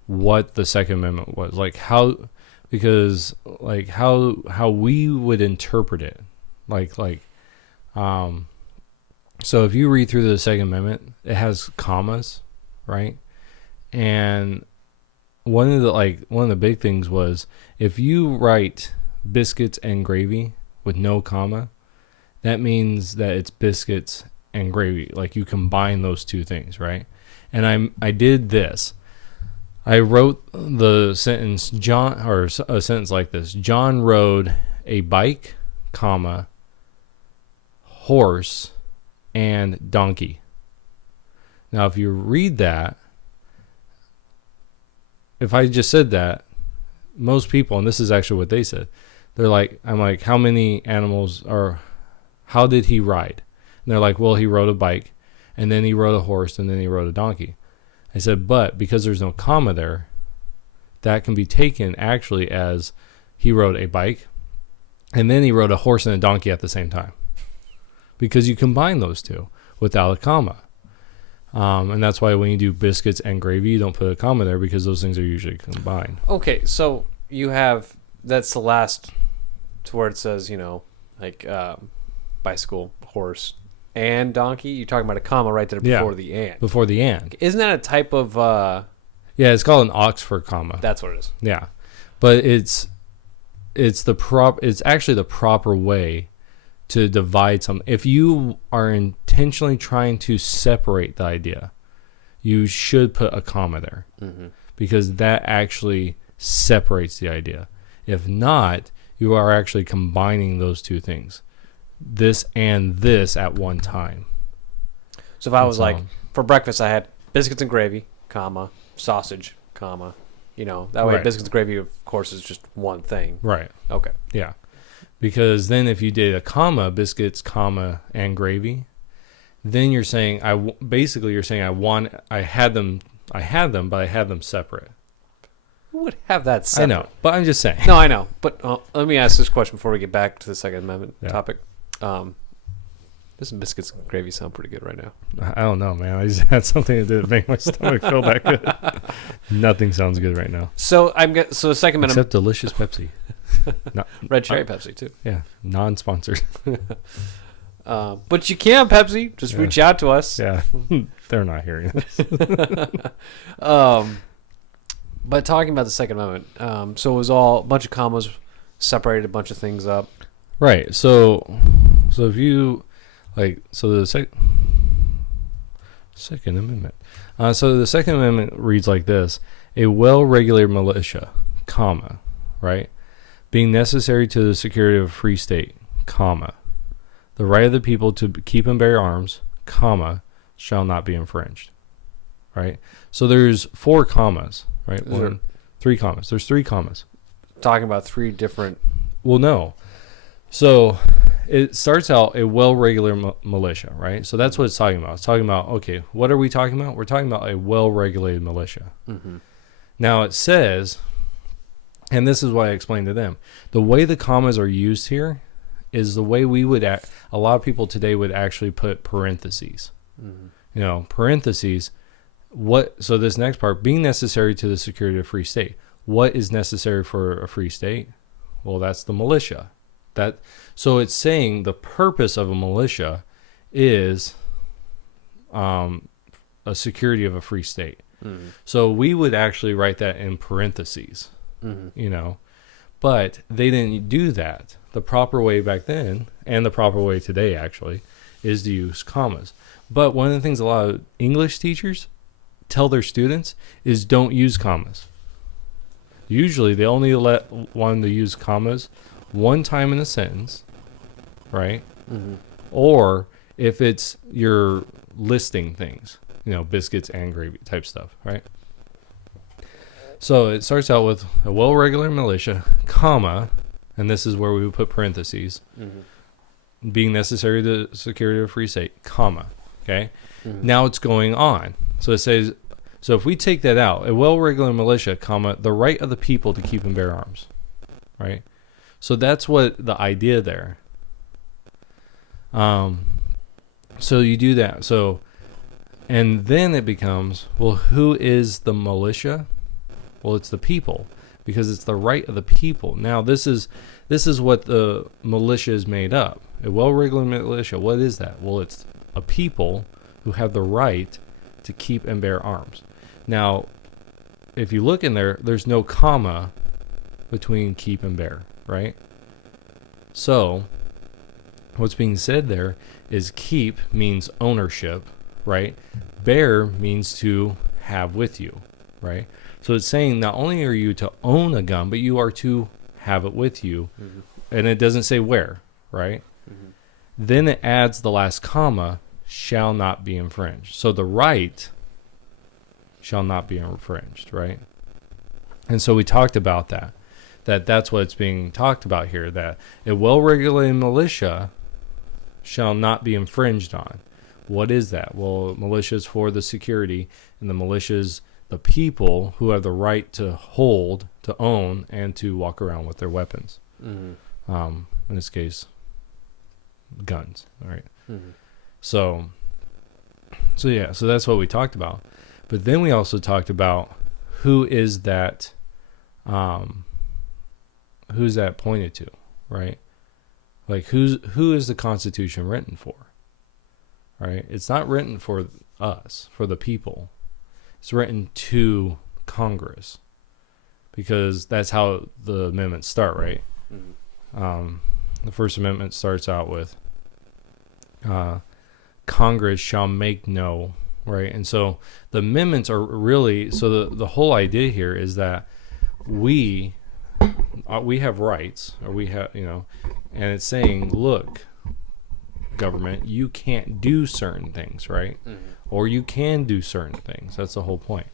what the Second Amendment was. Like, how... Because, like, how we would interpret it. So if you read through the Second Amendment, it has commas, right? And one of the big things was, if you write biscuits and gravy with no comma, that means that it's biscuits and gravy. Like, you combine those two things, right? And I did this. I wrote the sentence a sentence like this: John rode a bike, comma, horse, and donkey. Now, if you read that, if I just said that, most people, and this is actually what they said, I'm like, how many animals, or how did he ride? And they're like, well, he rode a bike, and then he rode a horse, and then he rode a donkey. I said, but because there's no comma there, that can be taken actually as he rode a bike, and then he rode a horse and a donkey at the same time. Because you combine those two without a comma. And that's why when you do biscuits and gravy, you don't put a comma there, because those things are usually combined. Okay, so you have... That's the last to where it says, you know, like bicycle, horse, and donkey. You're talking about a comma right there before the and. Before the and. Isn't that a type of... Yeah, it's called an Oxford comma. That's what it is. Yeah. But it's actually the proper way to divide something. If you are intentionally trying to separate the idea, you should put a comma there, because that actually separates the idea. If not, you are actually combining those two things, this and this, at one time. So if I was like, for breakfast, I had biscuits and gravy, comma, sausage, comma, you know, that way Right. biscuits and gravy, of course, is just one thing. Right. Okay. Yeah. Because then if you did a comma, biscuits, comma, and gravy, then you're saying, I had them, but I had them separate. Who would have that separate? I know, but I'm just saying. No, I know. But let me ask this question before we get back to the Second Amendment topic. This biscuits and gravy sound pretty good right now. I don't know, man. I just had something that didn't make my stomach feel that good. Nothing sounds good right now. So the Second Amendment... Except delicious Pepsi. No, Red Cherry Pepsi, too. Yeah, non-sponsored. But you can, Pepsi. Just reach out to us. Yeah, they're not hearing this. But talking about the Second Amendment, so it was all a bunch of commas, separated a bunch of things up. Right. So if you the Second Amendment. So the Second Amendment reads like this: a well-regulated militia, comma, right, being necessary to the security of a free state, comma, the right of the people to keep and bear arms, comma, shall not be infringed. Right. So there's 4 commas. Right. 3 commas. There's 3 commas. Talking about 3 different... Well, no. So it starts out a well-regulated militia, right? So that's what it's talking about. It's talking about, okay, what are we talking about? We're talking about a well-regulated militia. Mm-hmm. Now it says, and this is what I explained to them, the way the commas are used here is the way we would a lot of people today would actually put parentheses. Mm-hmm. You know, parentheses. So this next part, being necessary to the security of a free state. What is necessary for a free state? Well, that's the militia. So it's saying the purpose of a militia is a security of a free state. Mm-hmm. So we would actually write that in parentheses, Mm-hmm. but they didn't do that. The proper way back then, and the proper way today actually, is to use commas. But one of the things a lot of English teachers tell their students is don't use commas. Usually they only let one to use commas one time in a sentence, right? Mm-hmm. Or if it's you're listing things, biscuits and gravy type stuff, right? So it starts out with a well-regulated militia, comma, and this is where we would put parentheses, being necessary to the security of a free state, comma, okay? Mm-hmm. Now it's going on. So it says, so if we take that out, a well-regulated militia, comma, the right of the people to keep and bear arms, right? So that's what the idea there. So you do that. So, and then it becomes, well, who is the militia? Well, it's the people, because it's the right of the people. Now, this is what the militia is made up. A well-regulated militia, what is that? Well, it's a people who have the right to keep and bear arms. Now, if you look in there, there's no comma between keep and bear, right? So, what's being said there is keep means ownership, right? Bear means to have with you, right? So it's saying not only are you to own a gun, but you are to have it with you. Mm-hmm. And it doesn't say where, right? Mm-hmm. Then it adds the last comma, shall not be infringed. So the right shall not be infringed, right? And so we talked about that's what's being talked about here, that a well-regulated militia shall not be infringed on. What is that? Well, militias for the security, and the militias, the people who have the right to hold, to own, and to walk around with their weapons. Mm-hmm. In this case, guns. All right. Mm-hmm. So that's what we talked about. But then we also talked about who is that pointed to, right? Like who is the Constitution written for? Right? It's not written for us, for the people. It's written to Congress, because that's how the amendments start, right? Mm-hmm. The First Amendment starts out with Congress shall make no, right? And so the amendments are really, so the whole idea here is that we have rights, or we have, and it's saying, look, government, you can't do certain things, right? Mm-hmm. Or you can do certain things. That's the whole point.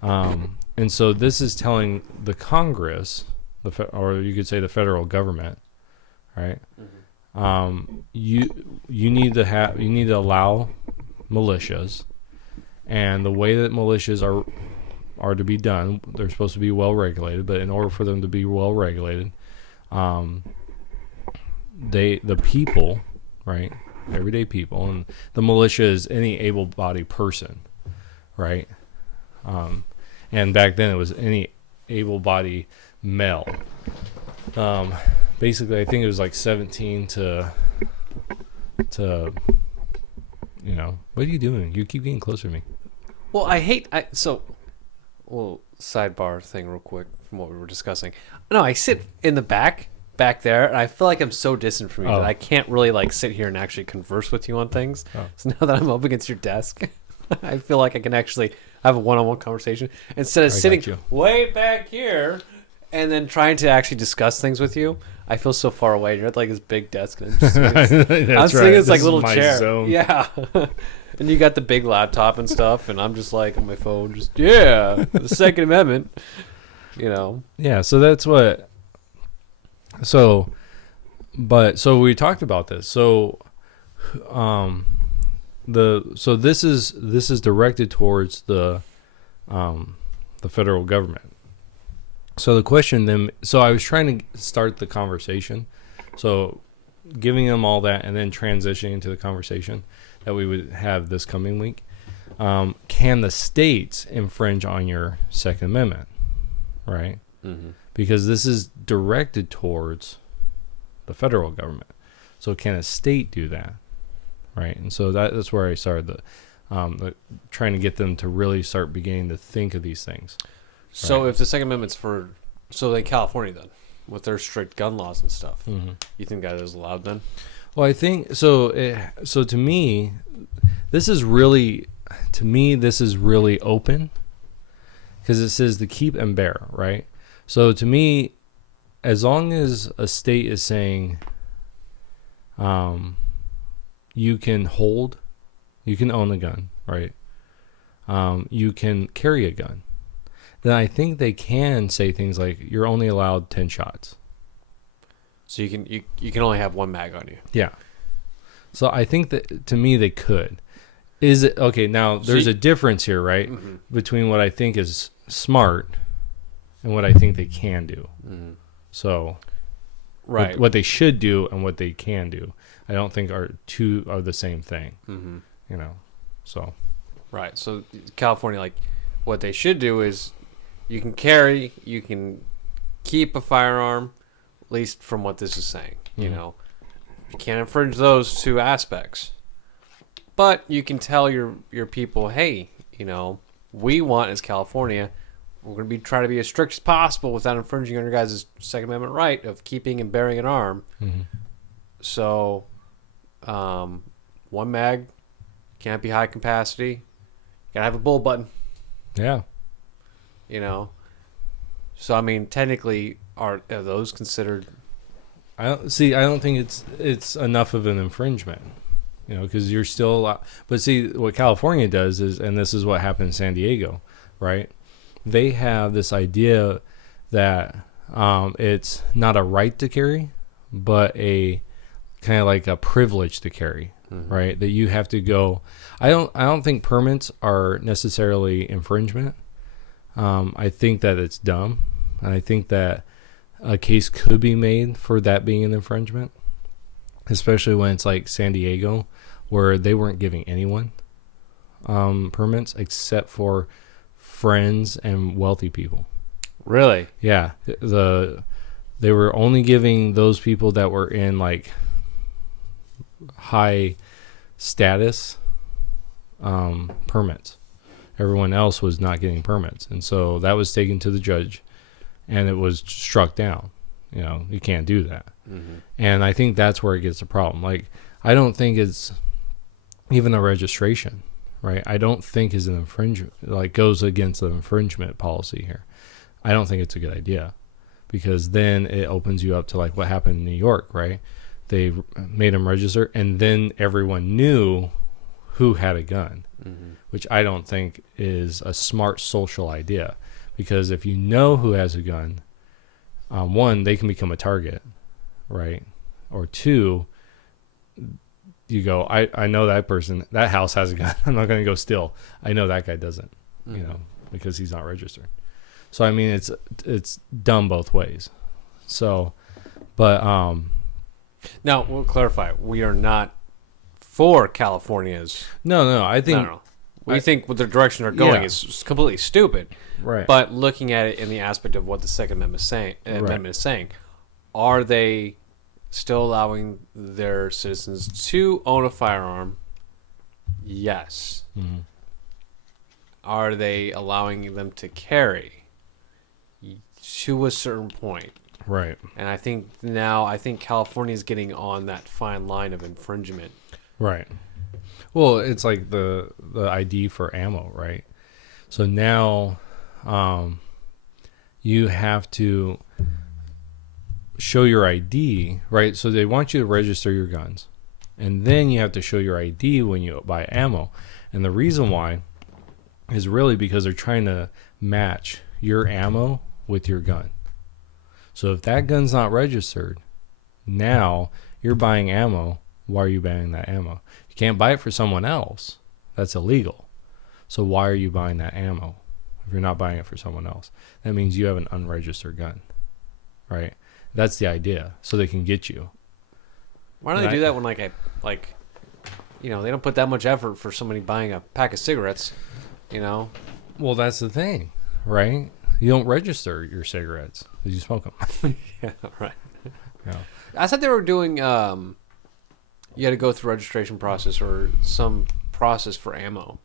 And so this is telling the Congress, or you could say the federal government, right? Mm-hmm. You need to allow militias, and the way that militias are to be done, they're supposed to be well regulated. But in order for them to be well regulated, the people, right? Everyday people, and the militia is any able-bodied person, right? And back then it was any able-bodied male. Basically, I think it was like 17 to what are you doing? You keep getting closer to me. Well, sidebar thing real quick from what we were discussing. No, I sit in the back there, and I feel like I'm so distant from you that I can't really like sit here and actually converse with you on things. So now that I'm up against your desk, I feel like I can actually have a one-on-one conversation instead of sitting way back here and then trying to actually discuss things with you. I feel so far away. You're at like this big desk, and I'm sitting it's like a little chair. Zone. Yeah. And you got the big laptop and stuff, and I'm just like on my phone, the Second Amendment, Yeah, so that's what. So we talked about this. So, this is directed towards the federal government. So the question then, so I was trying to start the conversation, so giving them all that and then transitioning into the conversation that we would have this coming week. Can the states infringe on your Second Amendment, right? Mm-hmm. Because this is directed towards the federal government. So can a state do that, right? And so that's where I started trying to get them to really start beginning to think of these things. So Right. if the Second Amendment's so in California then, with their strict gun laws and stuff, you think that is allowed then? Well, I think so. So to me, this is really open because it says to keep and bear, right? So to me, as long as a state is saying, you can own a gun, right? You can carry a gun. Then I think they can say things like you're only allowed 10 shots. So you can only have one mag on you. Yeah. So I think that to me they could. Is it okay? Now there's a difference here, right? Mm-hmm. Between what I think is smart and what I think they can do. Mm-hmm. So, right, what they should do and what they can do, I don't think are the same thing. mm-hmm. You know, so Right. So California, like, what they should do is you can keep a firearm, at least from what this is saying. You know, you can't infringe those two aspects, but you can tell your people, hey, you know, we want as California, we're going to be try to be as strict as possible without infringing on your guys' Second Amendment right of keeping and bearing an arm. So, one mag can't be high capacity. Gotta have a bullet button. yeah. You know, so I mean, technically, are those considered? I don't think it's enough of an infringement, you know, because you're still. But see, what California does is, and this is what happened in San Diego, right? They have this idea that it's not a right to carry, but a kind of like a privilege to carry, right? That you have to go. I don't think permits are necessarily infringement. I think that it's dumb, and I think that a case could be made for that being an infringement, especially when it's like San Diego, where they weren't giving anyone permits except for friends and wealthy people. Really? Yeah, they were only giving those people that were in like high status permits. Everyone else was not getting permits, and so that was taken to the judge, and it was struck down. You know, you can't do that. And I think that's where it gets a problem. Like, I don't think it's even a registration, right? I don't think is an infringement, like goes against the infringement policy here. I don't think it's a good idea, because then it opens you up to like what happened in New York, right? They made them register, and then everyone knew who had a gun, which I don't think is a smart social idea, because if you know who has a gun, one, they can become a target, right? Or two, you go, I know that person, that house has a gun. I'm not going to go steal. I know that guy doesn't, you know, because he's not registered. So, I mean, it's dumb both ways. So, but now we'll clarify. We are not for California's. no, I think No. We think what the direction they're going Yeah. is completely stupid. right. But looking at it in the aspect of what the Second Amendment is saying, are they still allowing their citizens to own a firearm? Yes. Are they allowing them to carry? To a certain point. Right. And I think California is getting on that fine line of infringement. Right. Well, it's like the ID for ammo, right? So now you have to show your ID, right? So they want you to register your guns, and then you have to show your ID when you buy ammo. And the reason why is really because they're trying to match your ammo with your gun. So if that gun's not registered, now you're buying ammo. Why are you buying that ammo? You can't buy it for someone else. That's illegal. So why are you buying that ammo if you're not buying it for someone else? That means you have an unregistered gun, right? That's the idea. So they can get you. Why don't they do that when they don't put that much effort for somebody buying a pack of cigarettes, you know? Well, that's the thing, right? You don't register your cigarettes because you smoke them. Yeah, right. Yeah. I thought they were doing you had to go through registration process or some process for ammo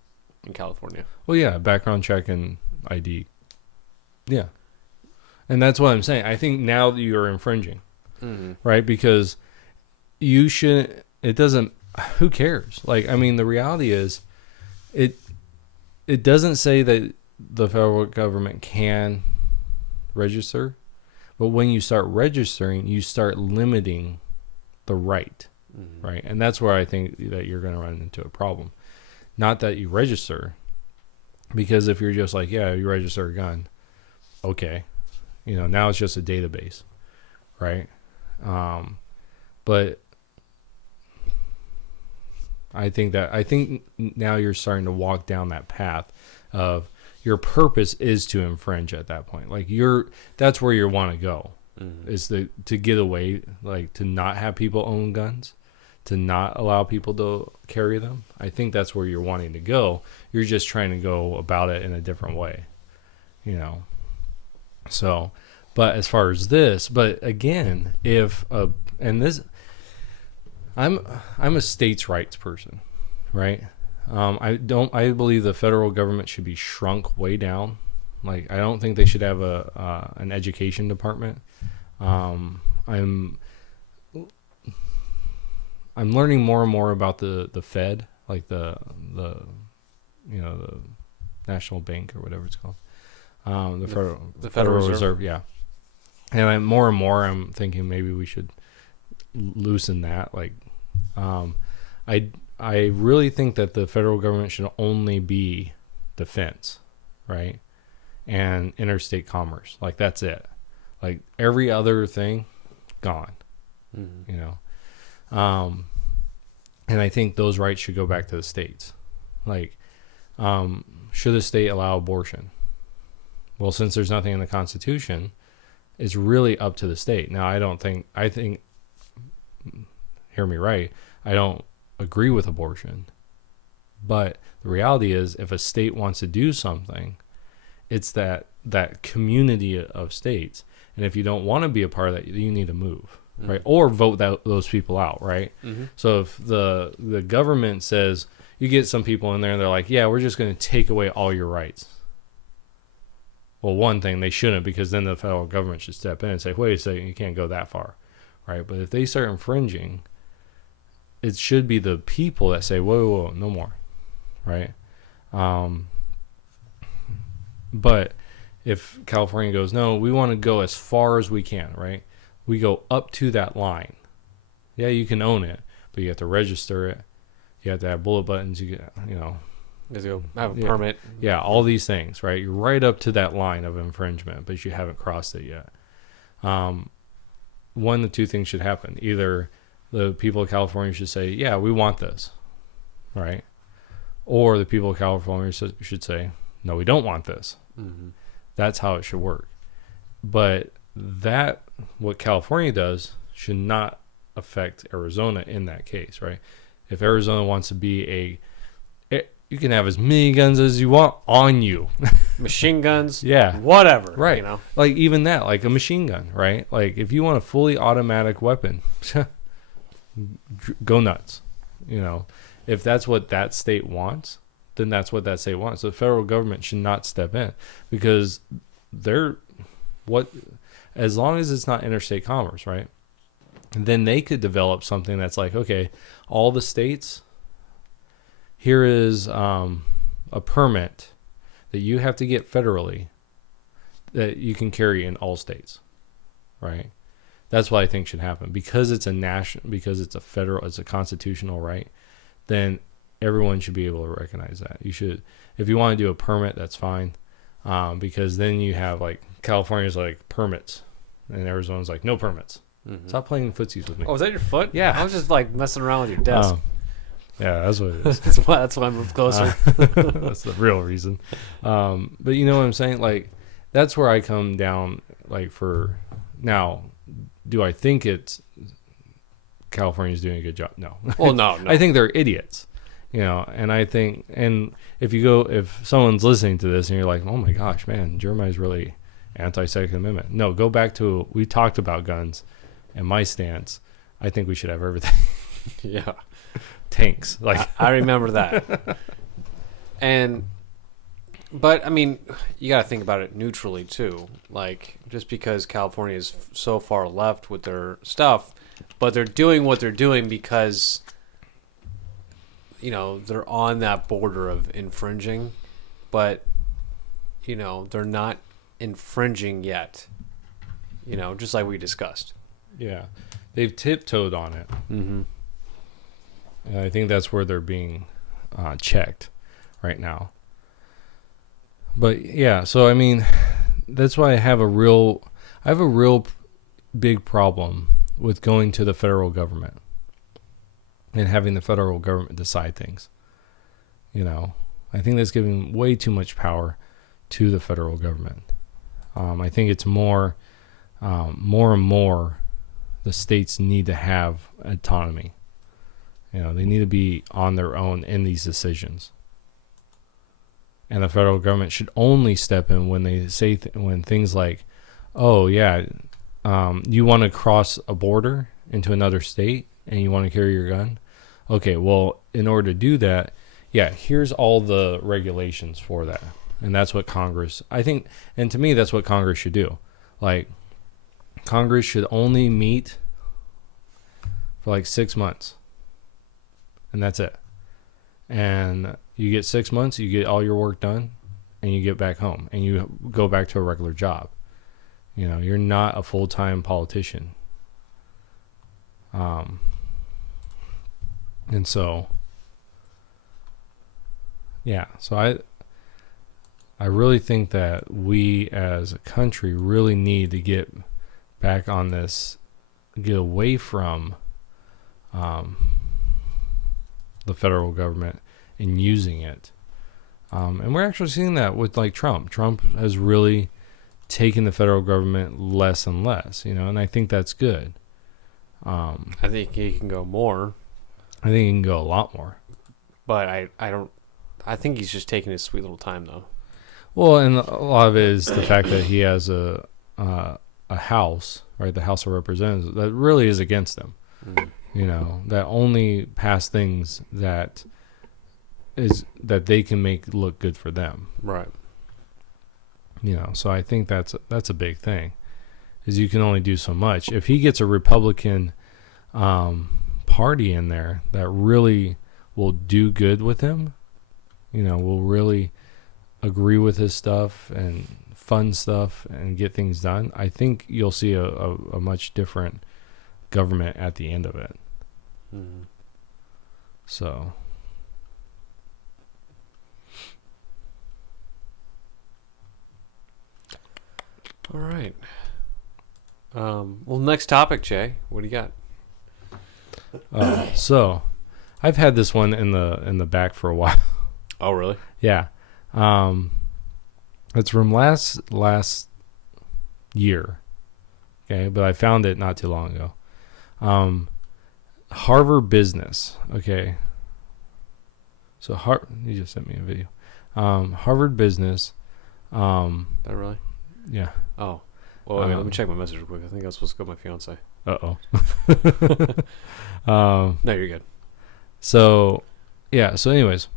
in California. Well, yeah, background check and ID. Yeah. And that's what I'm saying. I think now that you're infringing, right? Because you shouldn't, it doesn't, who cares? Like, I mean, the reality is it doesn't say that the federal government can register, but when you start registering, you start limiting the right, right? And that's where I think that you're going to run into a problem. Not that you register, because if you're just like, yeah, you register a gun, okay, you know, now it's just a database, right? But I think now you're starting to walk down that path of your purpose is to infringe at that point. Like that's where you want to go, is to get away, like to not have people own guns, to not allow people to carry them. I think that's where you're wanting to go. You're just trying to go about it in a different way, you know? So, but as far as this, but again, I'm a states' rights person, right? I believe the federal government should be shrunk way down. Like, I don't think they should have an education department. I'm learning more and more about the Fed, like the National Bank or whatever it's called. The Federal Reserve, yeah. And I'm thinking maybe we should loosen that. Like, I really think that the federal government should only be defense, right? And interstate commerce. Like, that's it. Like, every other thing, gone. You know? And I think those rights should go back to the states. Like, should the state allow abortion? Well, since there's nothing in the Constitution, it's really up to the state. Now, I think, hear me right, I don't agree with abortion. But the reality is, if a state wants to do something, it's that community of states. And if you don't want to be a part of that, you need to move, right? Or vote those people out, right? So if the government says, you get some people in there and they're like, yeah, we're just going to take away all your rights. Well, one thing, they shouldn't, because then the federal government should step in and say, wait a second, you can't go that far, right? But if they start infringing, it should be the people that say, whoa, no more, right? But if California goes, no, we want to go as far as we can, right? We go up to that line. Yeah, you can own it, but you have to register it. You have to have bullet buttons. You know. You have to go have a permit. Yeah, all these things, right? You're right up to that line of infringement, but you haven't crossed it yet. One of the two things should happen. Either the people of California should say, yeah, we want this, right? Or the people of California should say, no, we don't want this. That's how it should work. But what California does should not affect Arizona in that case, right? If Arizona wants to be you can have as many guns as you want on you. Machine guns. Yeah. Whatever. Right. You know? Like, even that, like a machine gun, right? Like, if you want a fully automatic weapon, go nuts. You know, if that's what that state wants, then that's what that state wants. So the federal government should not step in, because as long as it's not interstate commerce, right? Then they could develop something that's like, okay, all the states, here is a permit that you have to get federally that you can carry in all states, right? That's what I think should happen, because it's it's a constitutional right. Then everyone should be able to recognize that. You should, if you want to do a permit, that's fine, because then you have, like, California's like permits, and Arizona's like no permits. Stop playing footsies with me. Oh, is that your foot? Yeah, I was just like messing around with your desk. Yeah, that's what it is. that's why I moved closer. That's the real reason. But you know what I'm saying? Like, that's where I come down. Like, for now, do I think California's doing a good job? No. Well, no. I think they're idiots. You know, and I think, and if someone's listening to this and you're like, oh my gosh, man, Jeremiah's really anti-Second Amendment. No, go back to, we talked about guns and my stance. I think we should have everything. Yeah. tanks. Like I remember that. But I mean, you got to think about it neutrally too. Like, just because California is so far left with their stuff, but they're doing what they're doing because, they're on that border of infringing, but, they're not infringing yet. Just like we discussed. yeah, they've tiptoed on it. Mm-hmm. And I think that's where they're being checked right now. But yeah, so I mean, that's why I have a real big problem with going to the federal government and having the federal government decide things. I think that's giving way too much power to the federal government. I think it's more and more the states need to have autonomy. They need to be on their own in these decisions. And the federal government should only step in when they say when things like, oh yeah, you want to cross a border into another state and you want to carry your gun. Okay, well, in order to do that, yeah, here's all the regulations for that. And that's what Congress, I think, and to me, that's what Congress should do. Like, Congress should only meet for like 6 months. And that's it. And you get 6 months, you get all your work done, and you get back home, and you go back to a regular job. You're not a full-time politician. And so, yeah. So I really think that we as a country really need to get back on this, get away from the federal government and using it. And we're actually seeing that with like Trump. Trump has really taken the federal government less and less, and I think that's good. I think he can go more. I think he can go a lot more. But I think he's just taking his sweet little time though. Well, and a lot of it is the fact that he has a house, right? The House of Representatives that really is against him. That only pass things that they can make look good for them. Right. So I think that's a big thing, is you can only do so much. If he gets a Republican party in there that really will do good with him, will really agree with his stuff and fund stuff and get things done, I think you'll see a much different government at the end of it. Mm-hmm. So all right. Well, next topic, Jay. What do you got? So I've had this one in the back for a while. Oh, really? Yeah. It's from last year. Okay, but I found it not too long ago. Harvard Business. Okay. So you just sent me a video. Harvard Business. That really? Yeah. Oh. Well, wait, let me check my message real quick. I think I was supposed to go with my fiance. Uh-oh. No, you're good. So, yeah. So, anyways,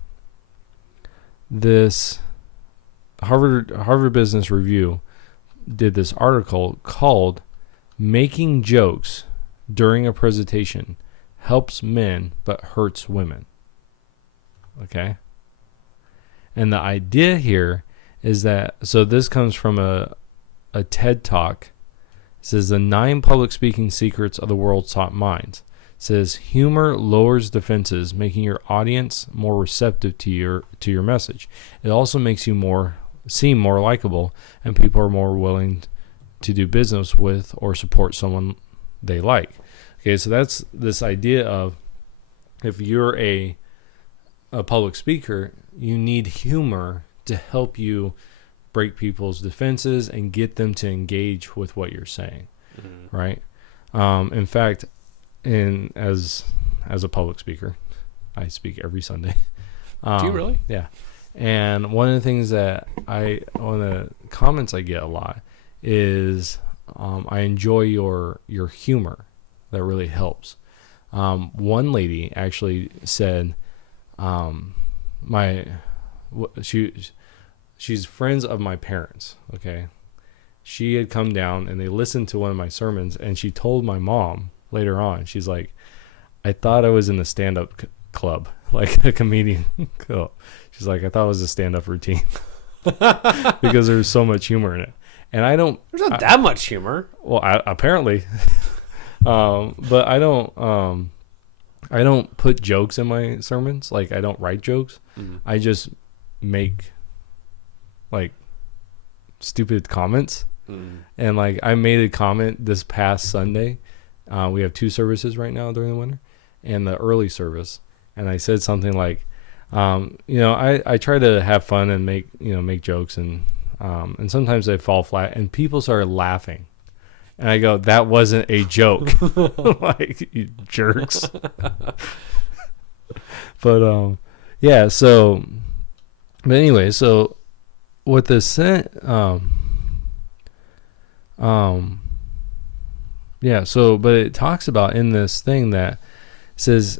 this Harvard Business Review did this article called "Making Jokes During a Presentation Helps Men But Hurts Women." Okay. And the idea here is that, so this comes from a TED Talk. It says the 9 public speaking secrets of the world's top minds. It says humor lowers defenses, making your audience more receptive to your message. It also makes you seem more likable, and people are more willing to do business with or support someone they like. Okay, so that's this idea of, if you're a public speaker, you need humor to help you break people's defenses and get them to engage with what you're saying, right? In fact, as a public speaker, I speak every Sunday. Do you really? Yeah. And one of the things that one of the comments I get a lot is, I enjoy your humor. That really helps. One lady actually said, my she's friends of my parents. Okay, she had come down and they listened to one of my sermons, and she told my mom later on. She's like, I thought I was in the stand-up club, like a comedian. She's like, I thought it was a stand-up routine because there's so much humor in it. And I don't. There's not that much humor. Well, apparently, but I don't. I don't put jokes in my sermons. Like, I don't write jokes. Mm. I just make like stupid comments. Mm. And like, I made a comment this past Sunday. We have 2 services right now during the winter, and the early service. And I said something like, I try to have fun and make jokes, and sometimes they fall flat, and people started laughing. And I go, that wasn't a joke. Like, you jerks. But yeah, so but anyway, so what the yeah, so but it talks about in this thing that says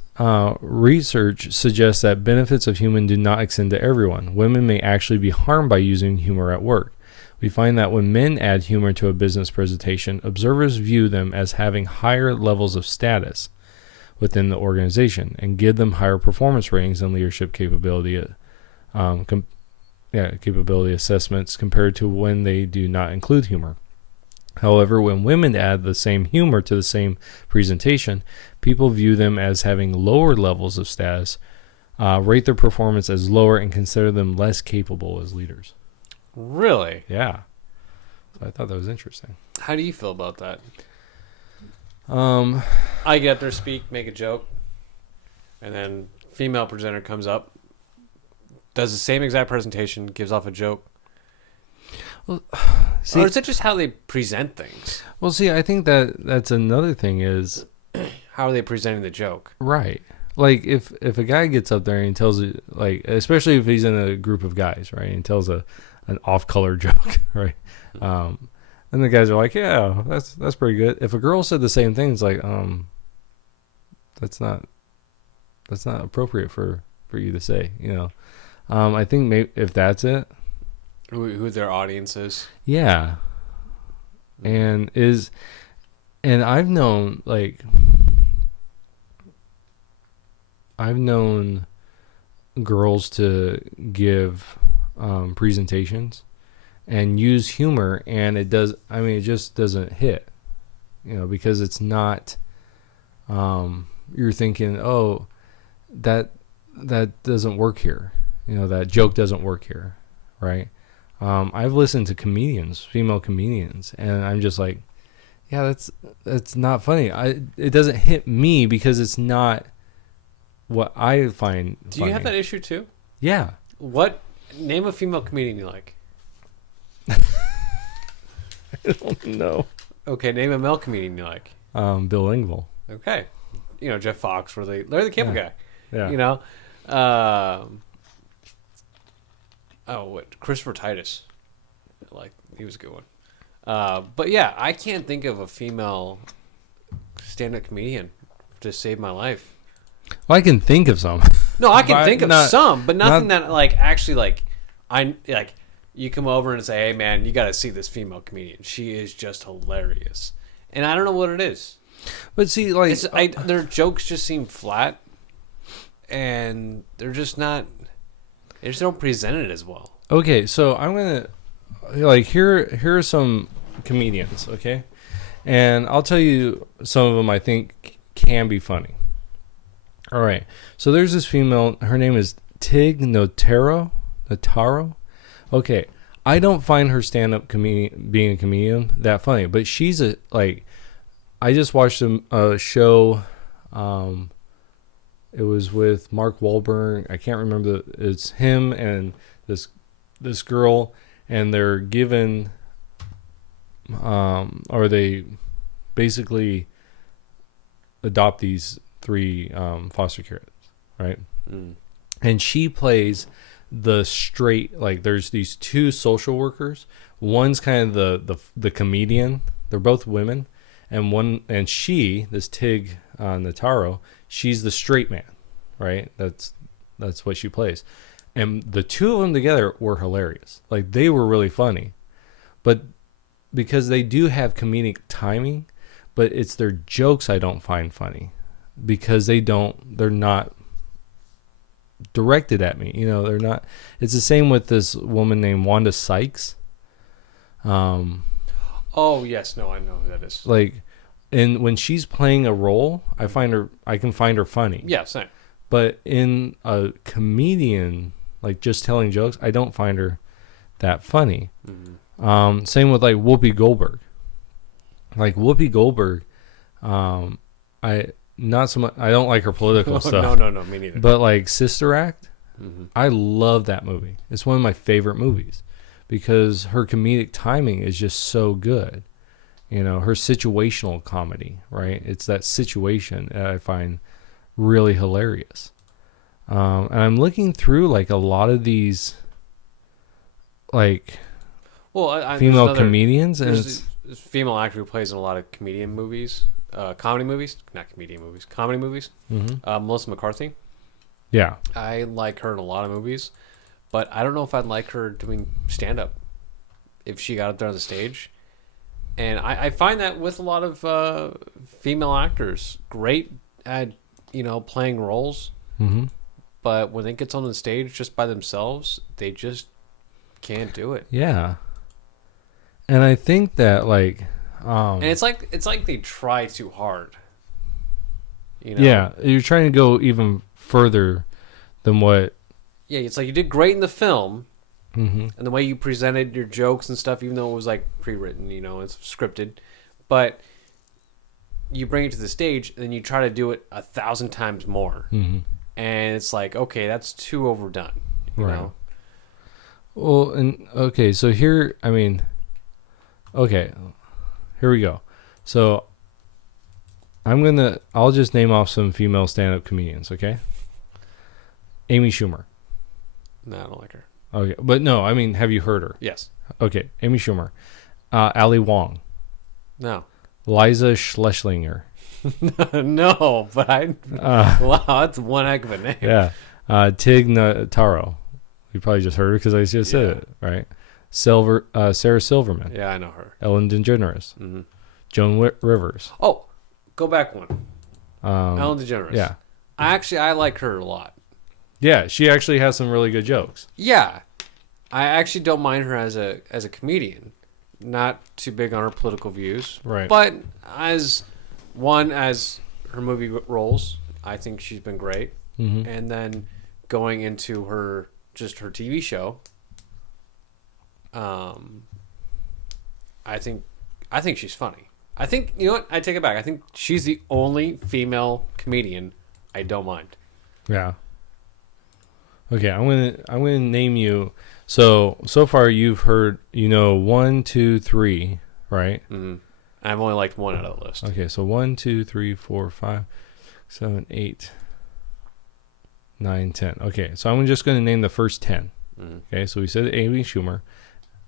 research suggests that benefits of humor do not extend to everyone. Women may actually be harmed by using humor at work. We find that when men add humor to a business presentation, observers view them as having higher levels of status within the organization and give them higher performance ratings and leadership capability capability assessments compared to when they do not include humor. However, when women add the same humor to the same presentation, people view them as having lower levels of status, rate their performance as lower, and consider them less capable as leaders. Really? Yeah. So I thought that was interesting. How do you feel about that? I get up there, speak, make a joke, and then female presenter comes up, does the same exact presentation, gives off a joke. Well, see, or is it just how they present things? Well, see, I think that's another thing is how are they presenting the joke? Right. Like if a guy gets up there and he tells it, like, especially if he's in a group of guys, right, and tells an off-color joke, right, and the guys are like, yeah, that's pretty good. If a girl said the same thing, it's like, that's not appropriate for you to say, you know. I think maybe if that's it, who their audience is, yeah, and I've known girls to give presentations and use humor, and it just doesn't hit, you know, because it's not, you're thinking, oh, that doesn't work here, you know, that joke doesn't work here, right? I've listened to female comedians, and I'm just like, yeah, that's not funny. It doesn't hit me because it's not what I find funny. Do you have that issue too? Yeah. Name a female comedian you like. I don't know. Okay, name a male comedian you like. Bill Engvall. Okay. You know, Jeff Fox, Larry the Cable Guy. Yeah. You know? Christopher Titus. Like, he was a good one. But yeah, I can't think of a female stand-up comedian to save my life. Well, I can think of some. No, I can think of some, but nothing that actually you come over and say, "Hey, man, you got to see this female comedian. She is just hilarious." And I don't know what it is. But see, their jokes just seem flat, and they're just not. They just don't present it as well. Okay, so I'm gonna here are some comedians, okay, and I'll tell you some of them I think can be funny. All right, so there's this female. Her name is Tig Notaro. Okay, I don't find her stand-up being a comedian that funny, but she's I just watched a show. It was with Mark Wahlberg. I can't remember. It's him and this girl, and they're given, or they basically adopt these 3 foster kids, right? Mm. And she plays the straight, there's these 2 social workers. One's kind of the comedian. They're both women, and this Tig Nataro, she's the straight man, right? That's what she plays. And the two of them together were hilarious. Like, they were really funny. But because they do have comedic timing, but it's their jokes I don't find funny. Because they're not directed at me. You know, they're not. It's the same with this woman named Wanda Sykes. Oh, yes. No, I know who that is. Like, and when she's playing a role, I can find her funny. Yeah, same. But in a comedian, like just telling jokes, I don't find her that funny. Mm-hmm. Same with like Whoopi Goldberg. Like Whoopi Goldberg, I don't like her political stuff. No, me neither. But like Sister Act, I love that movie. It's one of my favorite movies because her comedic timing is just so good. You know, her situational comedy, right? It's that situation that I find really hilarious. And I'm looking through like a lot of these like female comedians, and there's this female actor who plays in a lot of comedy movies. Melissa McCarthy. Yeah, I like her in a lot of movies, but I don't know if I'd like her doing stand-up if she got up there on the stage. And I find that with a lot of female actors, great at playing roles, but when it gets on the stage just by themselves, they just can't do it. Yeah, and I think that like, and it's like they try too hard. Yeah, you're trying to go even further than what. Yeah, it's like you did great in the film. And the way you presented your jokes and stuff, even though it was like pre-written, it's scripted, but you bring it to the stage and then you try to do it 1,000 times more. And it's like, okay, that's too overdone, you know? Well, and okay, so here we go. So I'll just name off some female stand-up comedians, okay? Amy Schumer. No, I don't like her. Okay, but no, I mean, have you heard her? Yes. Okay, Amy Schumer. Ali Wong. No. Liza Schlesinger. No, but wow, that's one heck of a name. Yeah. Tig Notaro. You probably just heard her because I just said it, right? Sarah Silverman. Yeah, I know her. Ellen DeGeneres. Joan Rivers. Oh, go back one. Ellen DeGeneres. Yeah. I like her a lot. Yeah, she actually has some really good jokes. Yeah. I actually don't mind her as a comedian. Not too big on her political views. Right. But as her movie roles, I think she's been great. And then going into her TV show, I think she's funny. I think, you know what? I take it back. I think she's the only female comedian I don't mind. Yeah. Okay, I'm gonna name you. So far you've heard 1, 2, 3, right? I've only liked one out of the list. Okay, so 1, 2, 3, 4, 5, 7, 8, 9, 10. Okay, so I'm just gonna name the first 10. Okay, so we said Amy Schumer.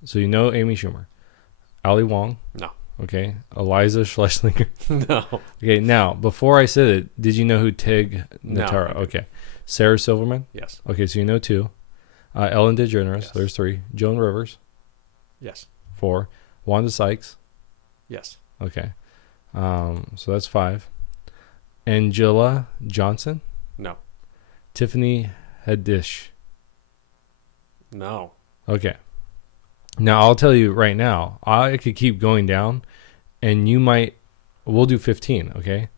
So Amy Schumer. Ali Wong. No. Okay. Eliza Schlesinger. No. Okay, now before I said it, did you know who Tig Notaro? No. Okay. Sarah Silverman. Yes. Okay, so 2. Ellen DeGeneres. Yes. There's 3. Joan Rivers. Yes. 4. Wanda Sykes. Yes. Okay. So that's 5. Angela Johnson. No. Tiffany Haddish. No. Okay. Now I'll tell you right now, I could keep going down, and we'll do 15. Okay.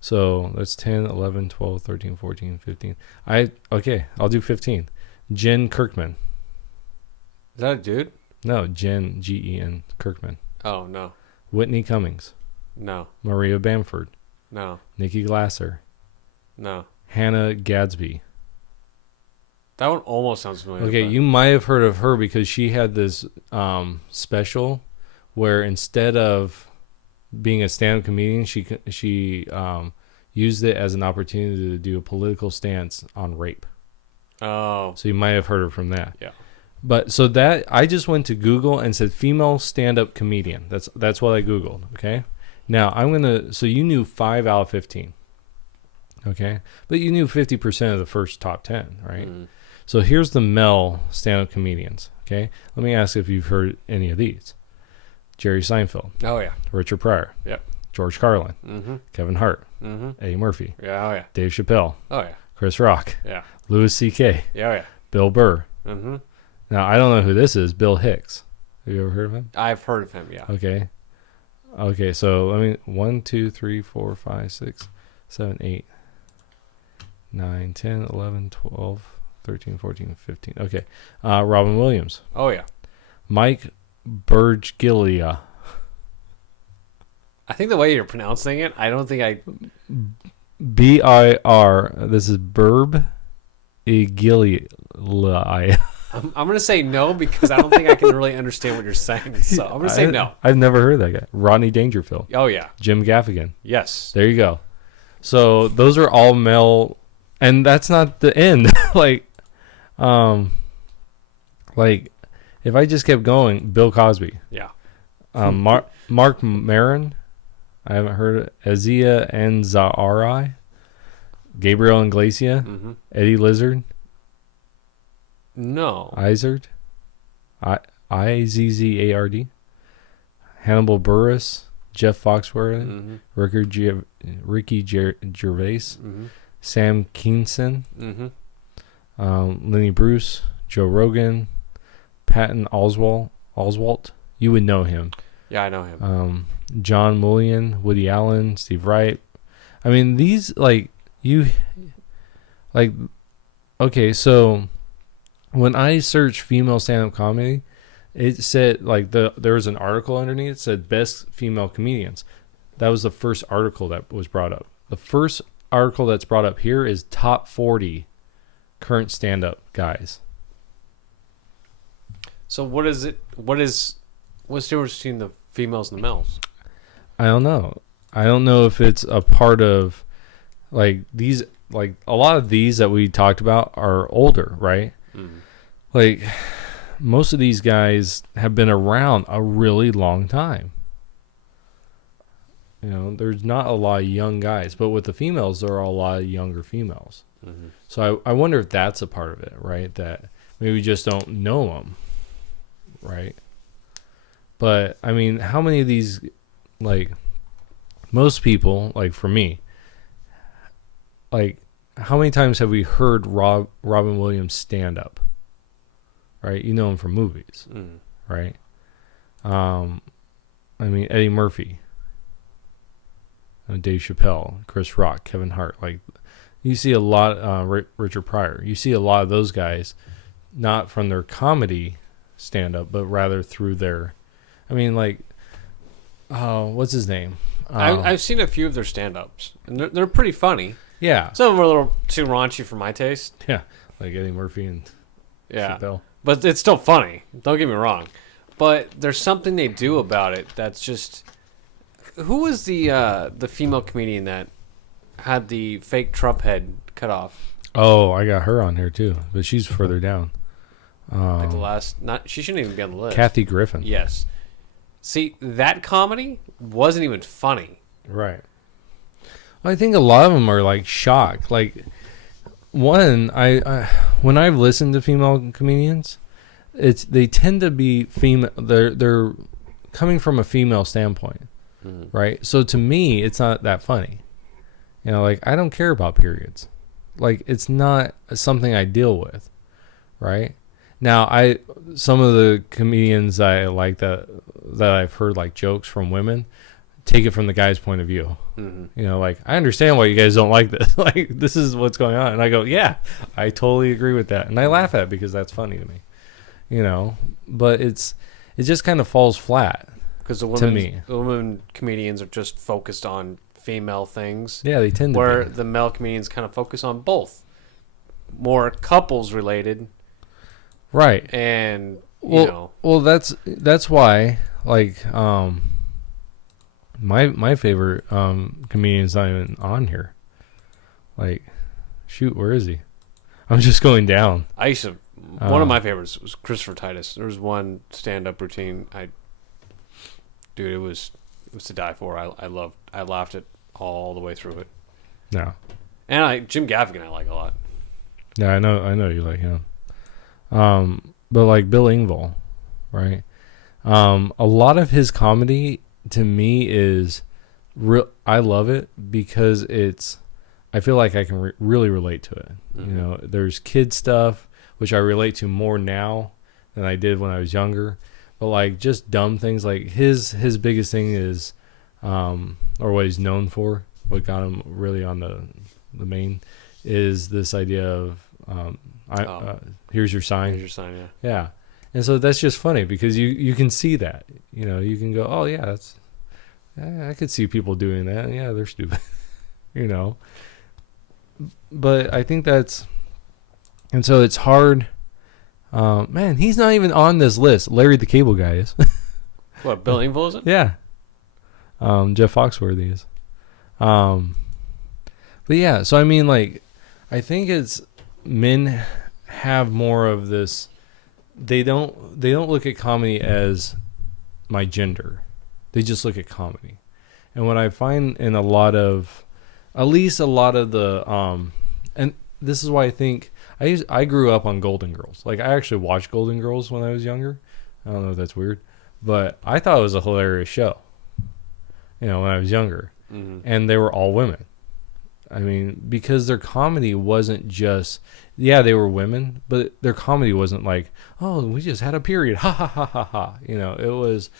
So that's 10, 11, 12, 13, 14, 15. I'll do 15. Jen Kirkman. Is that a dude? No, Jen, Gen, Kirkman. Oh, no. Whitney Cummings. No. Maria Bamford. No. Nikki Glasser. No. Hannah Gadsby. That one almost sounds familiar. Okay, you might have heard of her because she had this special where instead of being a stand-up comedian, she used it as an opportunity to do a political stance on rape. Oh. So you might have heard her from that. Yeah. But so that I just went to Google and said female stand-up comedian. That's what I Googled. Okay. Now so you knew 5 out of 15. Okay, but you knew 50% of the first top 10, right? Mm. So here's the male stand-up comedians. Okay, let me ask if you've heard any of these: Jerry Seinfeld, Oh yeah. Richard Pryor, Yep. George Carlin, Mm-hmm. Kevin Hart, Mm-hmm. Eddie Murphy, Yeah. Oh yeah. Dave Chappelle, Oh yeah. Chris Rock, Yeah. Louis C.K., Yeah. Oh yeah. Bill Burr. Mm-hmm. Now I don't know who this is. Bill Hicks. Have you ever heard of him? I've heard of him. Yeah. Okay. Okay, so let me 1, 2, 3, 4, 5, 6, 7, 8, 9, 10, 11, 12, 13, 14, 15. Okay. Robin Williams. Oh yeah. Mike Burgiglia. I think the way you're pronouncing it, I don't think I. B-I-R. This is Burb Igili. I'm gonna say no because I don't think I can really understand what you're saying. So I'm gonna say no. I've never heard that guy. Rodney Dangerfield. Oh yeah. Jim Gaffigan. Yes. There you go. So those are all male, and that's not the end. like if I just kept going, Bill Cosby, Yeah. Mark Maron, I haven't heard of, Azia Ansari, Gabriel Iglesias, Mm-hmm. Eddie Lizard, No. Izard, Izzard, Hannibal Buress, Jeff Foxworthy, Mm-hmm. Ricky Gervais, Mm-hmm. Sam Kinison, Mm-hmm. Lenny Bruce, Joe Rogan, Patton Oswalt. You would know him. Yeah, I know him. John Mullion, Woody Allen, Steve Wright. I mean, these okay, so when I searched female stand-up comedy, it said there was an article underneath that said best female comedians. That was the first article that was brought up. The first article that's brought up here is top 40 current stand-up guys. So what is it? What's the difference between the females and the males? I don't know. I don't know if it's a part of these, a lot of these that we talked about are older, right? Mm. Most of these guys have been around a really long time. There's not a lot of young guys, but with the females, there are a lot of younger females. Mm-hmm. So I wonder if that's a part of it, right? That maybe we just don't know them, right? But I mean, how many of these, most people, for me, how many times have we heard Robin Williams stand up? Right? You know him from movies, right? I mean, Eddie Murphy, Dave Chappelle, Chris Rock, Kevin Hart. You see a lot, Richard Pryor. You see a lot of those guys, not from their comedy stand-up, but rather through their, what's his name? I've seen a few of their stand-ups, and they're pretty funny. Yeah. Some of them are a little too raunchy for my taste. Yeah, like Eddie Murphy and Chappelle. But it's still funny. Don't get me wrong. But there's something they do about it that's just... Who was the female comedian that had the fake Trump head cut off? Oh, I got her on here too, but she's further down. The last... She shouldn't even be on the list. Kathy Griffin. Yes. See, that comedy wasn't even funny. Right. I think a lot of them are shocked. One, when I've listened to female comedians, they tend to be female. They're coming from a female standpoint, right? So to me, it's not that funny. I don't care about periods. It's not something I deal with, right? Now, some of the comedians I like that I've heard jokes from women, take it from the guy's point of view. I understand why you guys don't like this. This is what's going on. And I go, yeah, I totally agree with that. And I laugh at it because that's funny to me. But it just kind of falls flat. Because the women comedians are just focused on female things. Yeah, they tend to where be. The male comedians kind of focus on both. More couples related. Right. And Well, that's why my favorite comedian's not even on here. Shoot, where is he? I'm just going down. One of my favorites was Christopher Titus. There was one stand-up routine. It was to die for. I laughed it all the way through it. No. And Jim Gaffigan I like a lot. Yeah, I know you like him. But like Bill Engvall, right? A lot of his comedy to me is real. I love it because I feel like I can really relate to it. Mm-hmm. You know, there's kid stuff which I relate to more now than I did when I was younger. But like just dumb things, like his biggest thing is, or what he's known for, what got him really on the main, is this idea of here's your sign. Here's your sign, yeah. Yeah. And so that's just funny because you can see that. You know, you can go, oh yeah, I could see people doing that. Yeah, they're stupid. You know. But I think and so it's hard. Man, he's not even on this list. Larry the Cable Guy is. What, Bill Engvall is it? Yeah. Jeff Foxworthy is. But yeah, so I mean, like, I think it's men have more of this. They don't look at comedy as my gender. They just look at comedy. And what I find in at least a lot of the and this is why I think I grew up on Golden Girls. Like, I actually watched Golden Girls when I was younger. I don't know if that's weird, but I thought it was a hilarious show. You know, when I was younger. Mm-hmm. And they were all women. I mean, because their comedy wasn't just, yeah, they were women, but their comedy wasn't like, oh, we just had a period, ha ha ha ha ha. You know, it was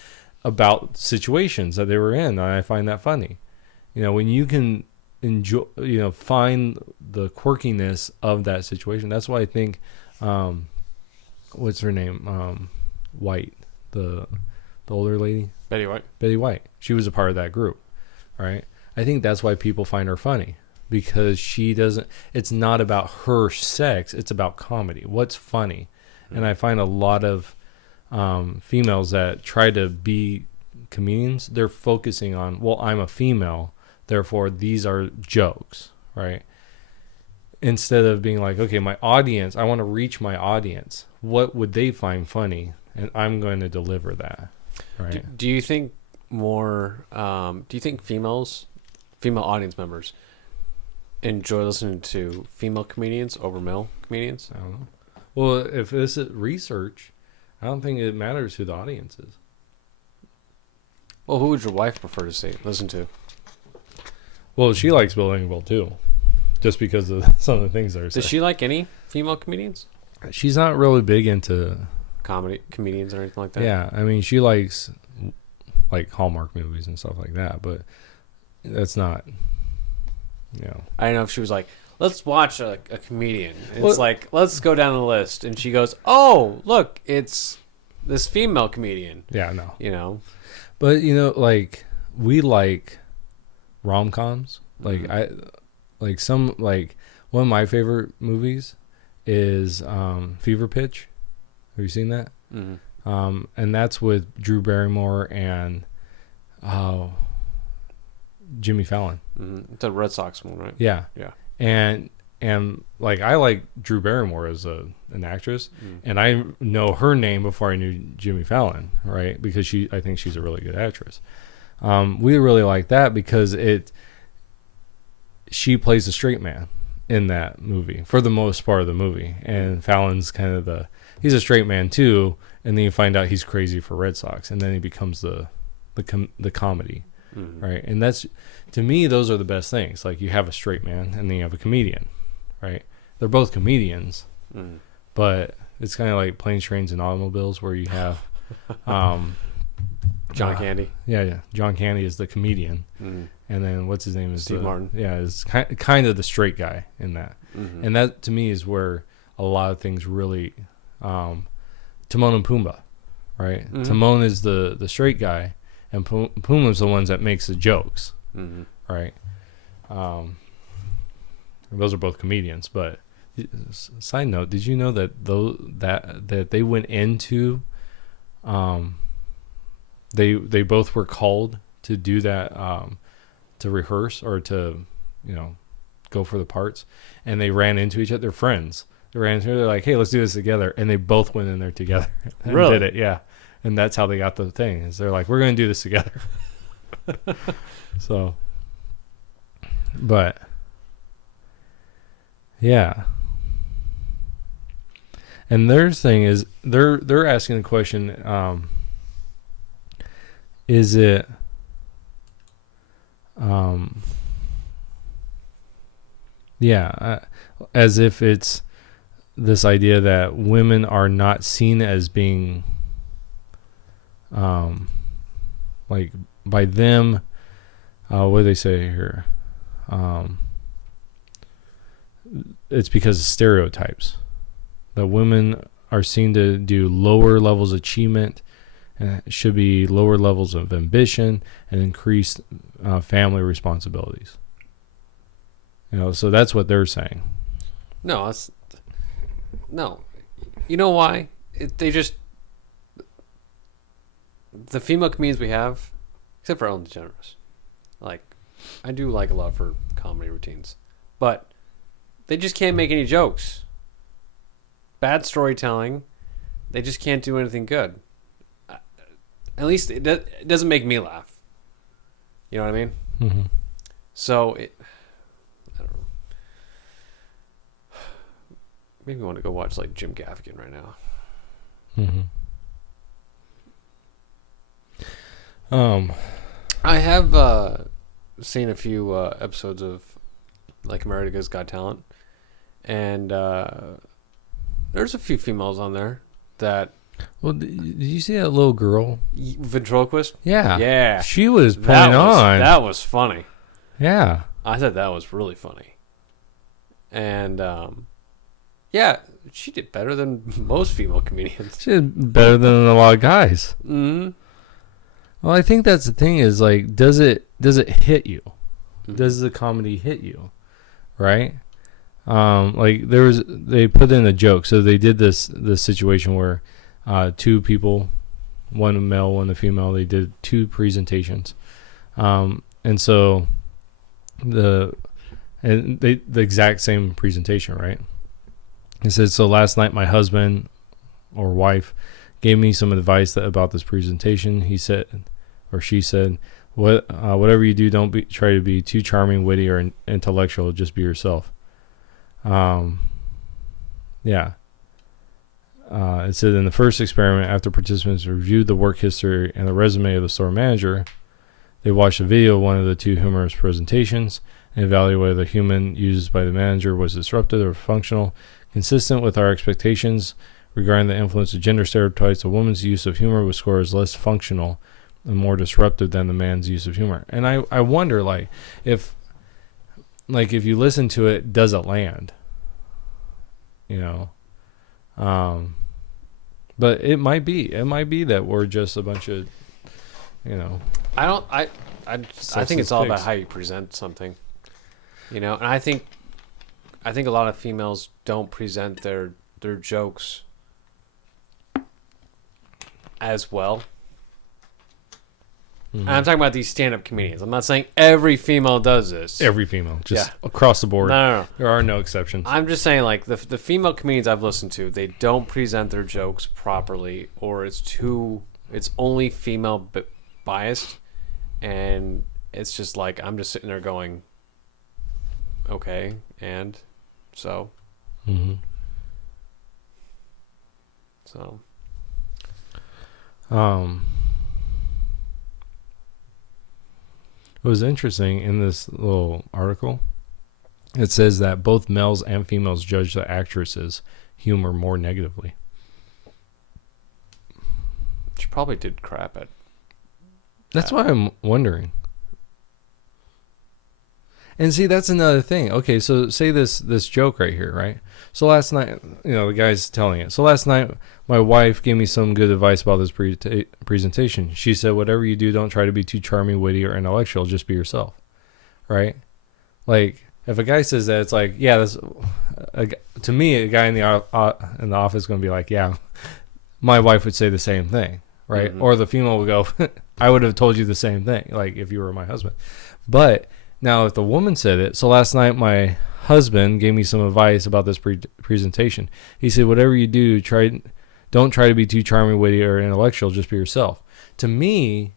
about situations that they were in, and I find that funny. You know, when you can enjoy, you know, find the quirkiness of that situation. That's why I think, what's her name, White, the older lady, Betty White. She was a part of that group, right? I think that's why people find her funny. Because it's not about her sex, it's about comedy. What's funny? Mm-hmm. And I find a lot of females that try to be comedians, they're focusing on, well, I'm a female, therefore these are jokes, right? Instead of being like, okay, my audience, I want to reach my audience. What would they find funny? And I'm going to deliver that, right? Do you think female audience members enjoy listening to female comedians over male comedians? I don't know. Well, if this is research, I don't think it matters who the audience is. Well, who would your wife prefer to listen to? Well, she likes Bill Engvall too, just because of some of the things that are said. Does she like any female comedians? She's not really big into comedians or anything like that. Yeah, I mean, she likes like Hallmark movies and stuff like that, but that's not. You know. I don't know if she was like, let's watch a comedian. It's like, let's go down the list. And she goes, oh, look, it's this female comedian. Yeah, no. You know? But, you know, like, we like rom-coms. Like, Mm-hmm. One of my favorite movies is Fever Pitch. Have you seen that? Mm-hmm. And that's with Drew Barrymore and Jimmy Fallon. Mm-hmm. It's a Red Sox one, right? Yeah. Yeah. And like, I like Drew Barrymore as an actress, and I know her name before I knew Jimmy Fallon, right? Because I think she's a really good actress. We really like that because she plays a straight man in that movie for the most part of the movie, and Fallon's kind of he's a straight man too, and then you find out he's crazy for Red Sox, and then he becomes the comedy. Mm-hmm. Right. And that's, to me, those are the best things. Like, you have a straight man and then you have a comedian, right? They're both comedians, but it's kind of like Planes, Trains, and Automobiles, where you have John Candy. Yeah. John Candy is the comedian. Mm-hmm. And then what's his name? Steve Martin. Yeah, is kind of the straight guy in that. Mm-hmm. And that, to me, is where a lot of things really, Timon and Pumbaa, right? Mm-hmm. Timon is the straight guy, and Pumbaa's the ones that makes the jokes, right? Those are both comedians. But side note, did you know that that they went into, they both were called to do that, to rehearse or to, go for the parts, and they ran into each other. They're friends. They ran into. They're like, hey, let's do this together, and they both went in there together and really did it. Yeah. And that's how they got the thing. Is they're like, we're going to do this together. So, but Yeah. And their thing is they're asking the question, is it as if it's this idea that women are not seen as being like by them, what do they say here? It's because of stereotypes that women are seen to do lower levels of achievement, and it should be lower levels of ambition and increased family responsibilities. So that's what they're saying. No, you know why? The female comedians we have, except for Ellen DeGeneres, like, I do like a lot of her comedy routines, but they just can't make any jokes. Bad storytelling. They just can't do anything good. At least it doesn't make me laugh. You know what I mean? Mm-hmm. So, I don't know. Maybe I want to go watch, like, Jim Gaffigan right now. Mm-hmm. I have seen a few episodes of, like, America's Got Talent, and there's a few females on there that... Well, did you see that little girl? Ventriloquist? Yeah. Yeah. She was playing on. That was funny. Yeah. I thought that was really funny. And, yeah, she did better than most female comedians. She did better than a lot of guys. Mm-hmm. Well, I think that's the thing is, like, does it hit you? Mm-hmm. Does the comedy hit you? Right? Like, they put in a joke. So they did this situation where two people, one a male, one a female, they did two presentations. And so the exact same presentation, right? It said, so last night my husband or wife gave me some advice about this presentation. He said, or she said, whatever you do, don't try to be too charming, witty, or intellectual. Just be yourself. Yeah. It said in the first experiment, after participants reviewed the work history and the resume of the store manager, they watched a video of one of the two humorous presentations and evaluated whether the human used by the manager was disruptive or functional. Consistent with our expectations regarding the influence of gender stereotypes, a woman's use of humor was scored as less functional and more disruptive than the man's use of humor. And I wonder, like, if you listen to it, does it land? But it might be that we're just a bunch of, I think it's all about how you present something, and I think a lot of females don't present their jokes as well. Mm-hmm. And I'm talking about these stand-up comedians. I'm not saying every female does this. Every female, just across the board. No. There are no exceptions. I'm just saying, like, the female comedians I've listened to, they don't present their jokes properly, or it's only female biased, and it's just like, I'm just sitting there going, okay, and so. Mm-hmm. So. It was interesting in this little article. It says that both males and females judge the actress's humor more negatively. She probably did crap at. That's why I'm wondering. And see, that's another thing. Okay, so say this joke right here, right? So last night, the guy's telling it. So last night, my wife gave me some good advice about this presentation. She said, whatever you do, don't try to be too charming, witty, or intellectual. Just be yourself, right? Like, if a guy says that, it's like, yeah, to me, a guy in the office is going to be like, yeah, my wife would say the same thing, right? Mm-hmm. Or the female would go, I would have told you the same thing, like if you were my husband. But now, if the woman said it, so last night my husband gave me some advice about this presentation. He said, whatever you do, don't try to be too charming, witty, or intellectual. Just be yourself. To me,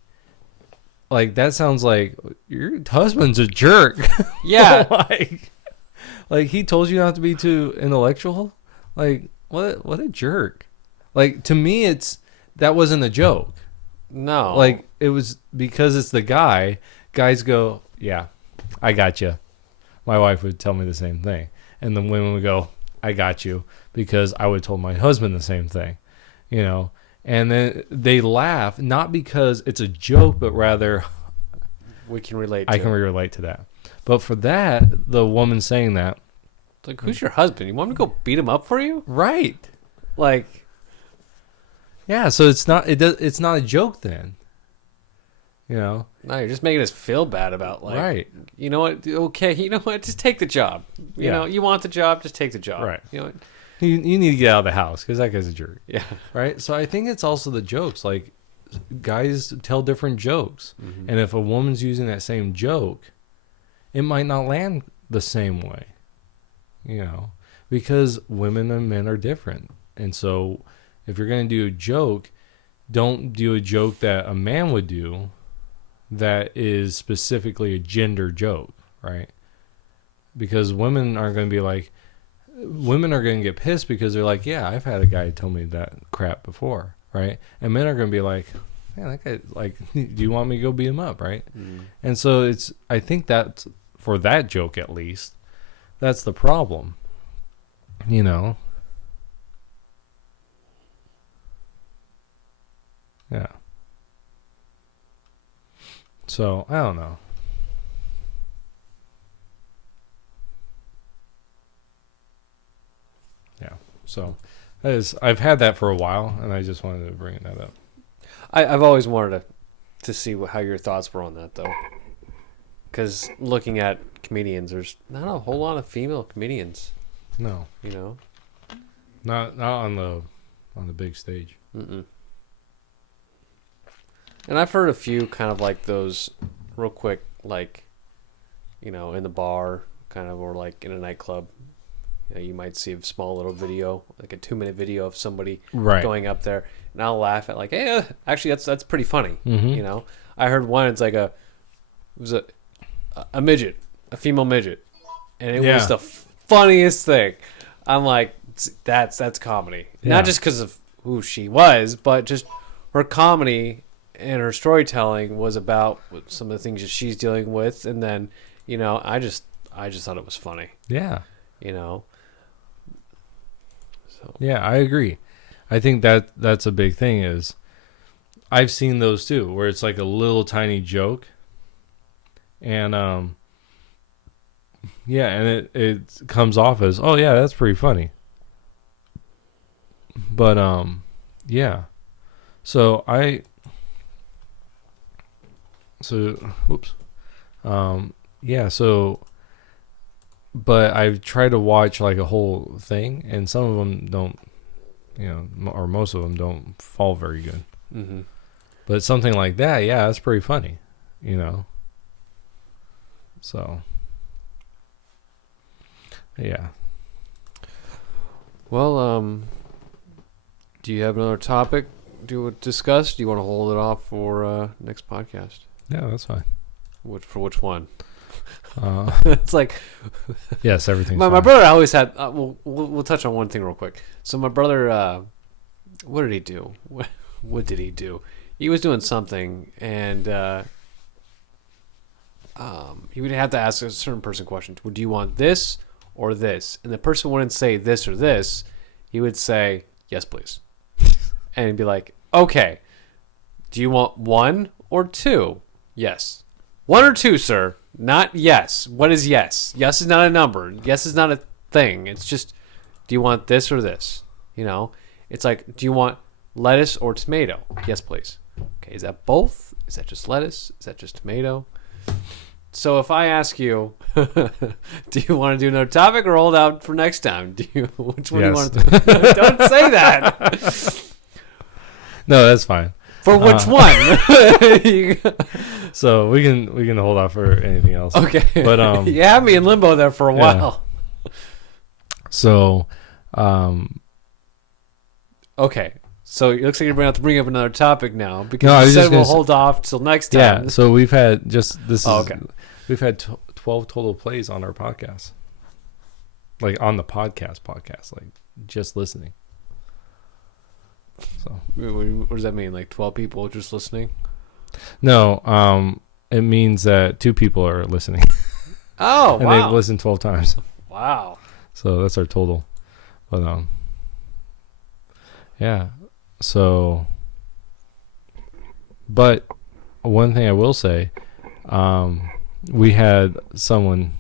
like, that sounds like your husband's a jerk. Yeah. Like, he told you not to be too intellectual? Like, what a jerk. Like, to me, that wasn't a joke. No. Like, it was because it's the guy. Guys go, yeah, I got you. My wife would tell me the same thing. And the women would go, I got you. Because I would have told my husband the same thing. You know? And then they laugh, not because it's a joke, but rather... we can relate to I can relate to that. But for that, the woman saying that... It's like, who's your husband? You want me to go beat him up for you? Right. Like... Yeah, so it's not a joke then. You know? No, you're just making us feel bad about, like... Right. You know what? Okay, you know what? Just take the job. You know, you want the job, just take the job. Right. You know what? You need to get out of the house because that guy's a jerk. Yeah. Right? So I think it's also the jokes. Like, guys tell different jokes. Mm-hmm. And if a woman's using that same joke, it might not land the same way. You know? Because women and men are different. And so if you're going to do a joke, don't do a joke that a man would do that is specifically a gender joke, right? Because women are going to get pissed because they're like, yeah, I've had a guy tell me that crap before, right? And men are going to be like, yeah, that guy, like, do you want me to go beat him up, right? Mm. And so I think that for that joke at least, that's the problem, you know? Yeah. So, I don't know. Yeah. So, I've had that for a while, and I just wanted to bring that up. I've always wanted to see how your thoughts were on that, though. Because looking at comedians, there's not a whole lot of female comedians. No. You know? Not on the big stage. Mm-mm. And I've heard a few kind of like those real quick, like, you know, in the bar, kind of, or like in a nightclub. You know, you might see a small little video, like a 2-minute video of somebody going up there, and I'll laugh at like, hey, actually that's pretty funny. Mm-hmm. You know, I heard one. It's like it was a midget, a female midget, and it was the funniest thing. I'm like, that's comedy, not just because of who she was, but just her comedy. And her storytelling was about some of the things that she's dealing with, and then, you know, I just thought it was funny. Yeah, you know. So yeah, I agree. I think that's a big thing. Is I've seen those too, where it's like a little tiny joke, and and it comes off as, oh yeah, that's pretty funny. But yeah, so whoops. Yeah, so, but I've tried to watch like a whole thing, and some of them don't, you know, or most of them don't fall very good. Mm-hmm. But something like that, yeah, that's pretty funny, you know. So, yeah. Well, do you have another topic to discuss? Do you want to hold it off for next podcast? Yeah, that's fine. For which one? It's like, yes, everything's my brother always had. We'll touch on one thing real quick. So my brother, what did he do? What did he do? He was doing something, and he would have to ask a certain person questions. Well, do you want this or this? And the person wouldn't say this or this. He would say, yes, please. And he'd be like, okay, do you want 1 or 2? Yes. 1 or 2, sir. Not yes. What is yes? Yes is not a number. Yes is not a thing. It's just, do you want this or this? You know? It's like, do you want lettuce or tomato? Yes, please. Okay, is that both? Is that just lettuce? Is that just tomato? So if I ask you, do you want to do another topic or hold out for next time? Which one do you want to do? Don't say that. No, that's fine. For which one? So we can hold off for anything else. Okay. But you had me in limbo there for a while. So okay. So it looks like you're going to have to bring up another topic now because you said we'll hold off till next time. Yeah. So we've had just this. Okay. We've had 12 total plays on our podcast. like on the podcast, like just listening. So What does that mean? Like 12 people just listening? no, it means that 2 people are listening. Oh, and wow. they've listened 12 times. Wow. So that's our total. But yeah. So, but one thing I will say, we had someone,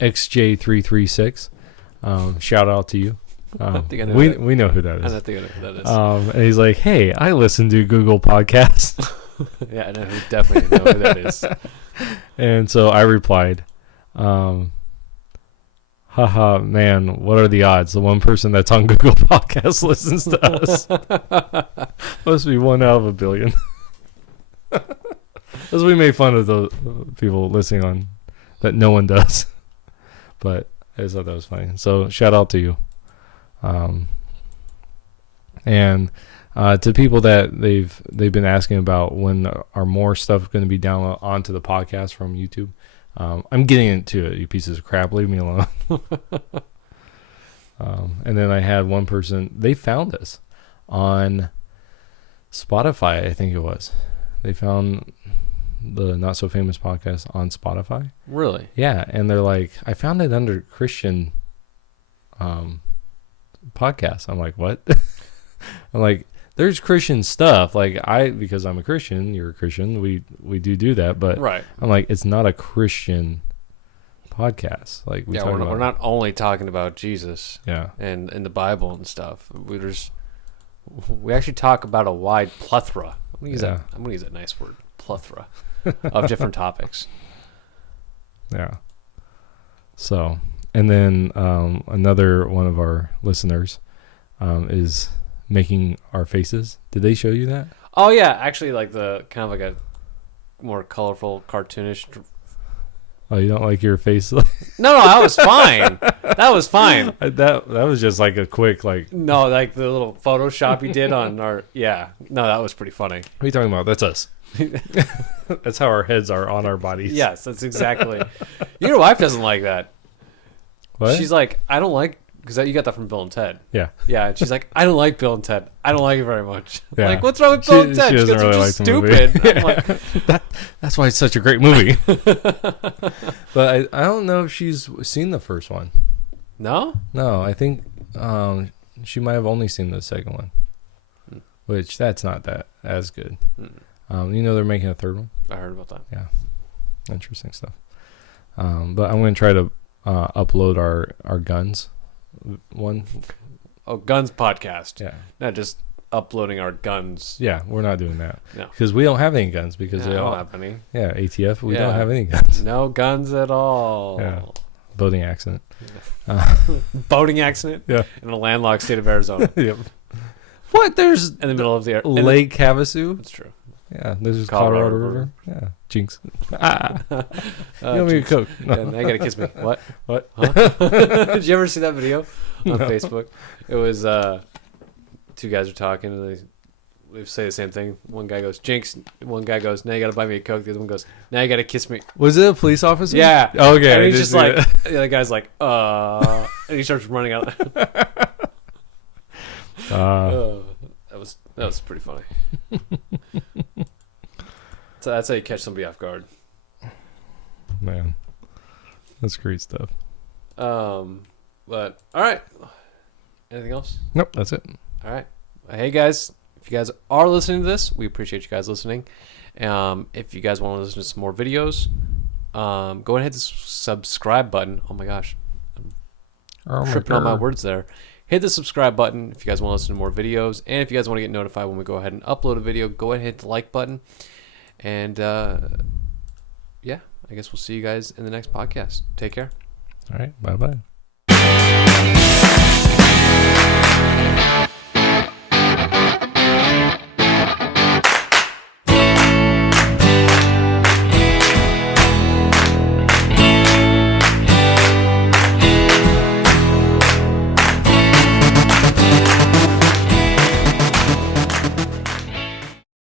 XJ336. Shout out to you. think I know we that. we know who that I is. don't think I know who that is. And he's like, "Hey, I listen to Google Podcasts." Yeah, I know definitely know who that is. And so I replied, haha, man, what are the odds? The one person that's on Google Podcasts listens to us. Must be 1 out of a billion. Because we made fun of the people listening on that no one does. But I just thought that was funny. So shout out to you. And to people that they've been asking about when are more stuff going to be downloaded onto the podcast from YouTube. I'm getting into it, you pieces of crap. Leave me alone. And then I had one person, they found us on Spotify, I think it was. They found the Not So Famous podcast on Spotify. Really? Yeah, and they're like, I found it under Christian podcast. I'm like, what? I'm like, there's Christian stuff. Like because I'm a Christian, you're a Christian. We do that, but Right. I'm like, it's not a Christian podcast. Like we're not only talking about Jesus. Yeah. And the Bible and stuff. We actually talk about a wide plethora. I'm gonna use that nice word, plethora, of different topics. Yeah. So, and then another one of our listeners is making our faces. Did they show you that? Oh yeah, actually, like the kind of like a more colorful, cartoonish. Oh, you don't like your face? No, that was fine. That was fine. That was just like a quick like. No, like the little Photoshop he did on our. Yeah, no, that was pretty funny. What are you talking about? That's us. That's how our heads are on our bodies. Yes, that's exactly. Your wife doesn't like that. What? She's like, I don't like, because you got that from Bill and Ted. Yeah. Yeah, and she's like, I don't like Bill and Ted. I don't like it very much. Yeah. Like, what's wrong with Bill and Ted? She She doesn't goes, really "You're like just the movie." stupid. I'm like, That's why it's such a great movie. But I don't know if she's seen the first one. no? No, I think she might have only seen the second one, which that's not that as good. You know they're making a third one. I heard about that. Yeah, interesting stuff. But I'm going to try to upload our guns one. Oh, Guns podcast. Yeah, Not just uploading our guns. yeah, we're not doing that. No. Because we don't have any guns. Because I they don't all have any. yeah ATF. We Yeah. don't have any guns. No guns at all. Yeah. Boating accident. Boating accident Yeah. in a landlocked state of Arizona. Yep. What? There's In the middle of the Lake Havasu. That's true. Yeah, there's just Colorado Colorado River. Yeah, jinx. You want me to Jinx. cook? Yeah, now you gotta kiss me. What? What? Huh? Did you ever see that video on Facebook? It was 2 guys are talking and they say the same thing. One guy goes, Jinx. One guy goes, now you gotta buy me a Coke. The other one goes, now you gotta kiss me. Was it a police officer? Yeah. Okay. And I he's did just see like, that. the other guy's like, and he starts running out. That was pretty funny. So that's how you catch somebody off guard. Man, that's great stuff. But all right. Anything else? Nope, that's it. All right. Hey guys, if you guys are listening to this, we appreciate you guys listening. If you guys want to listen to some more videos, go ahead and hit the subscribe button. Oh my gosh, I'm tripping on my words there. Hit the subscribe button if you guys want to listen to more videos, and if you guys want to get notified when we go ahead and upload a video, go ahead and hit the like button. And yeah, I guess we'll see you guys in the next podcast. Take care. All right, bye-bye.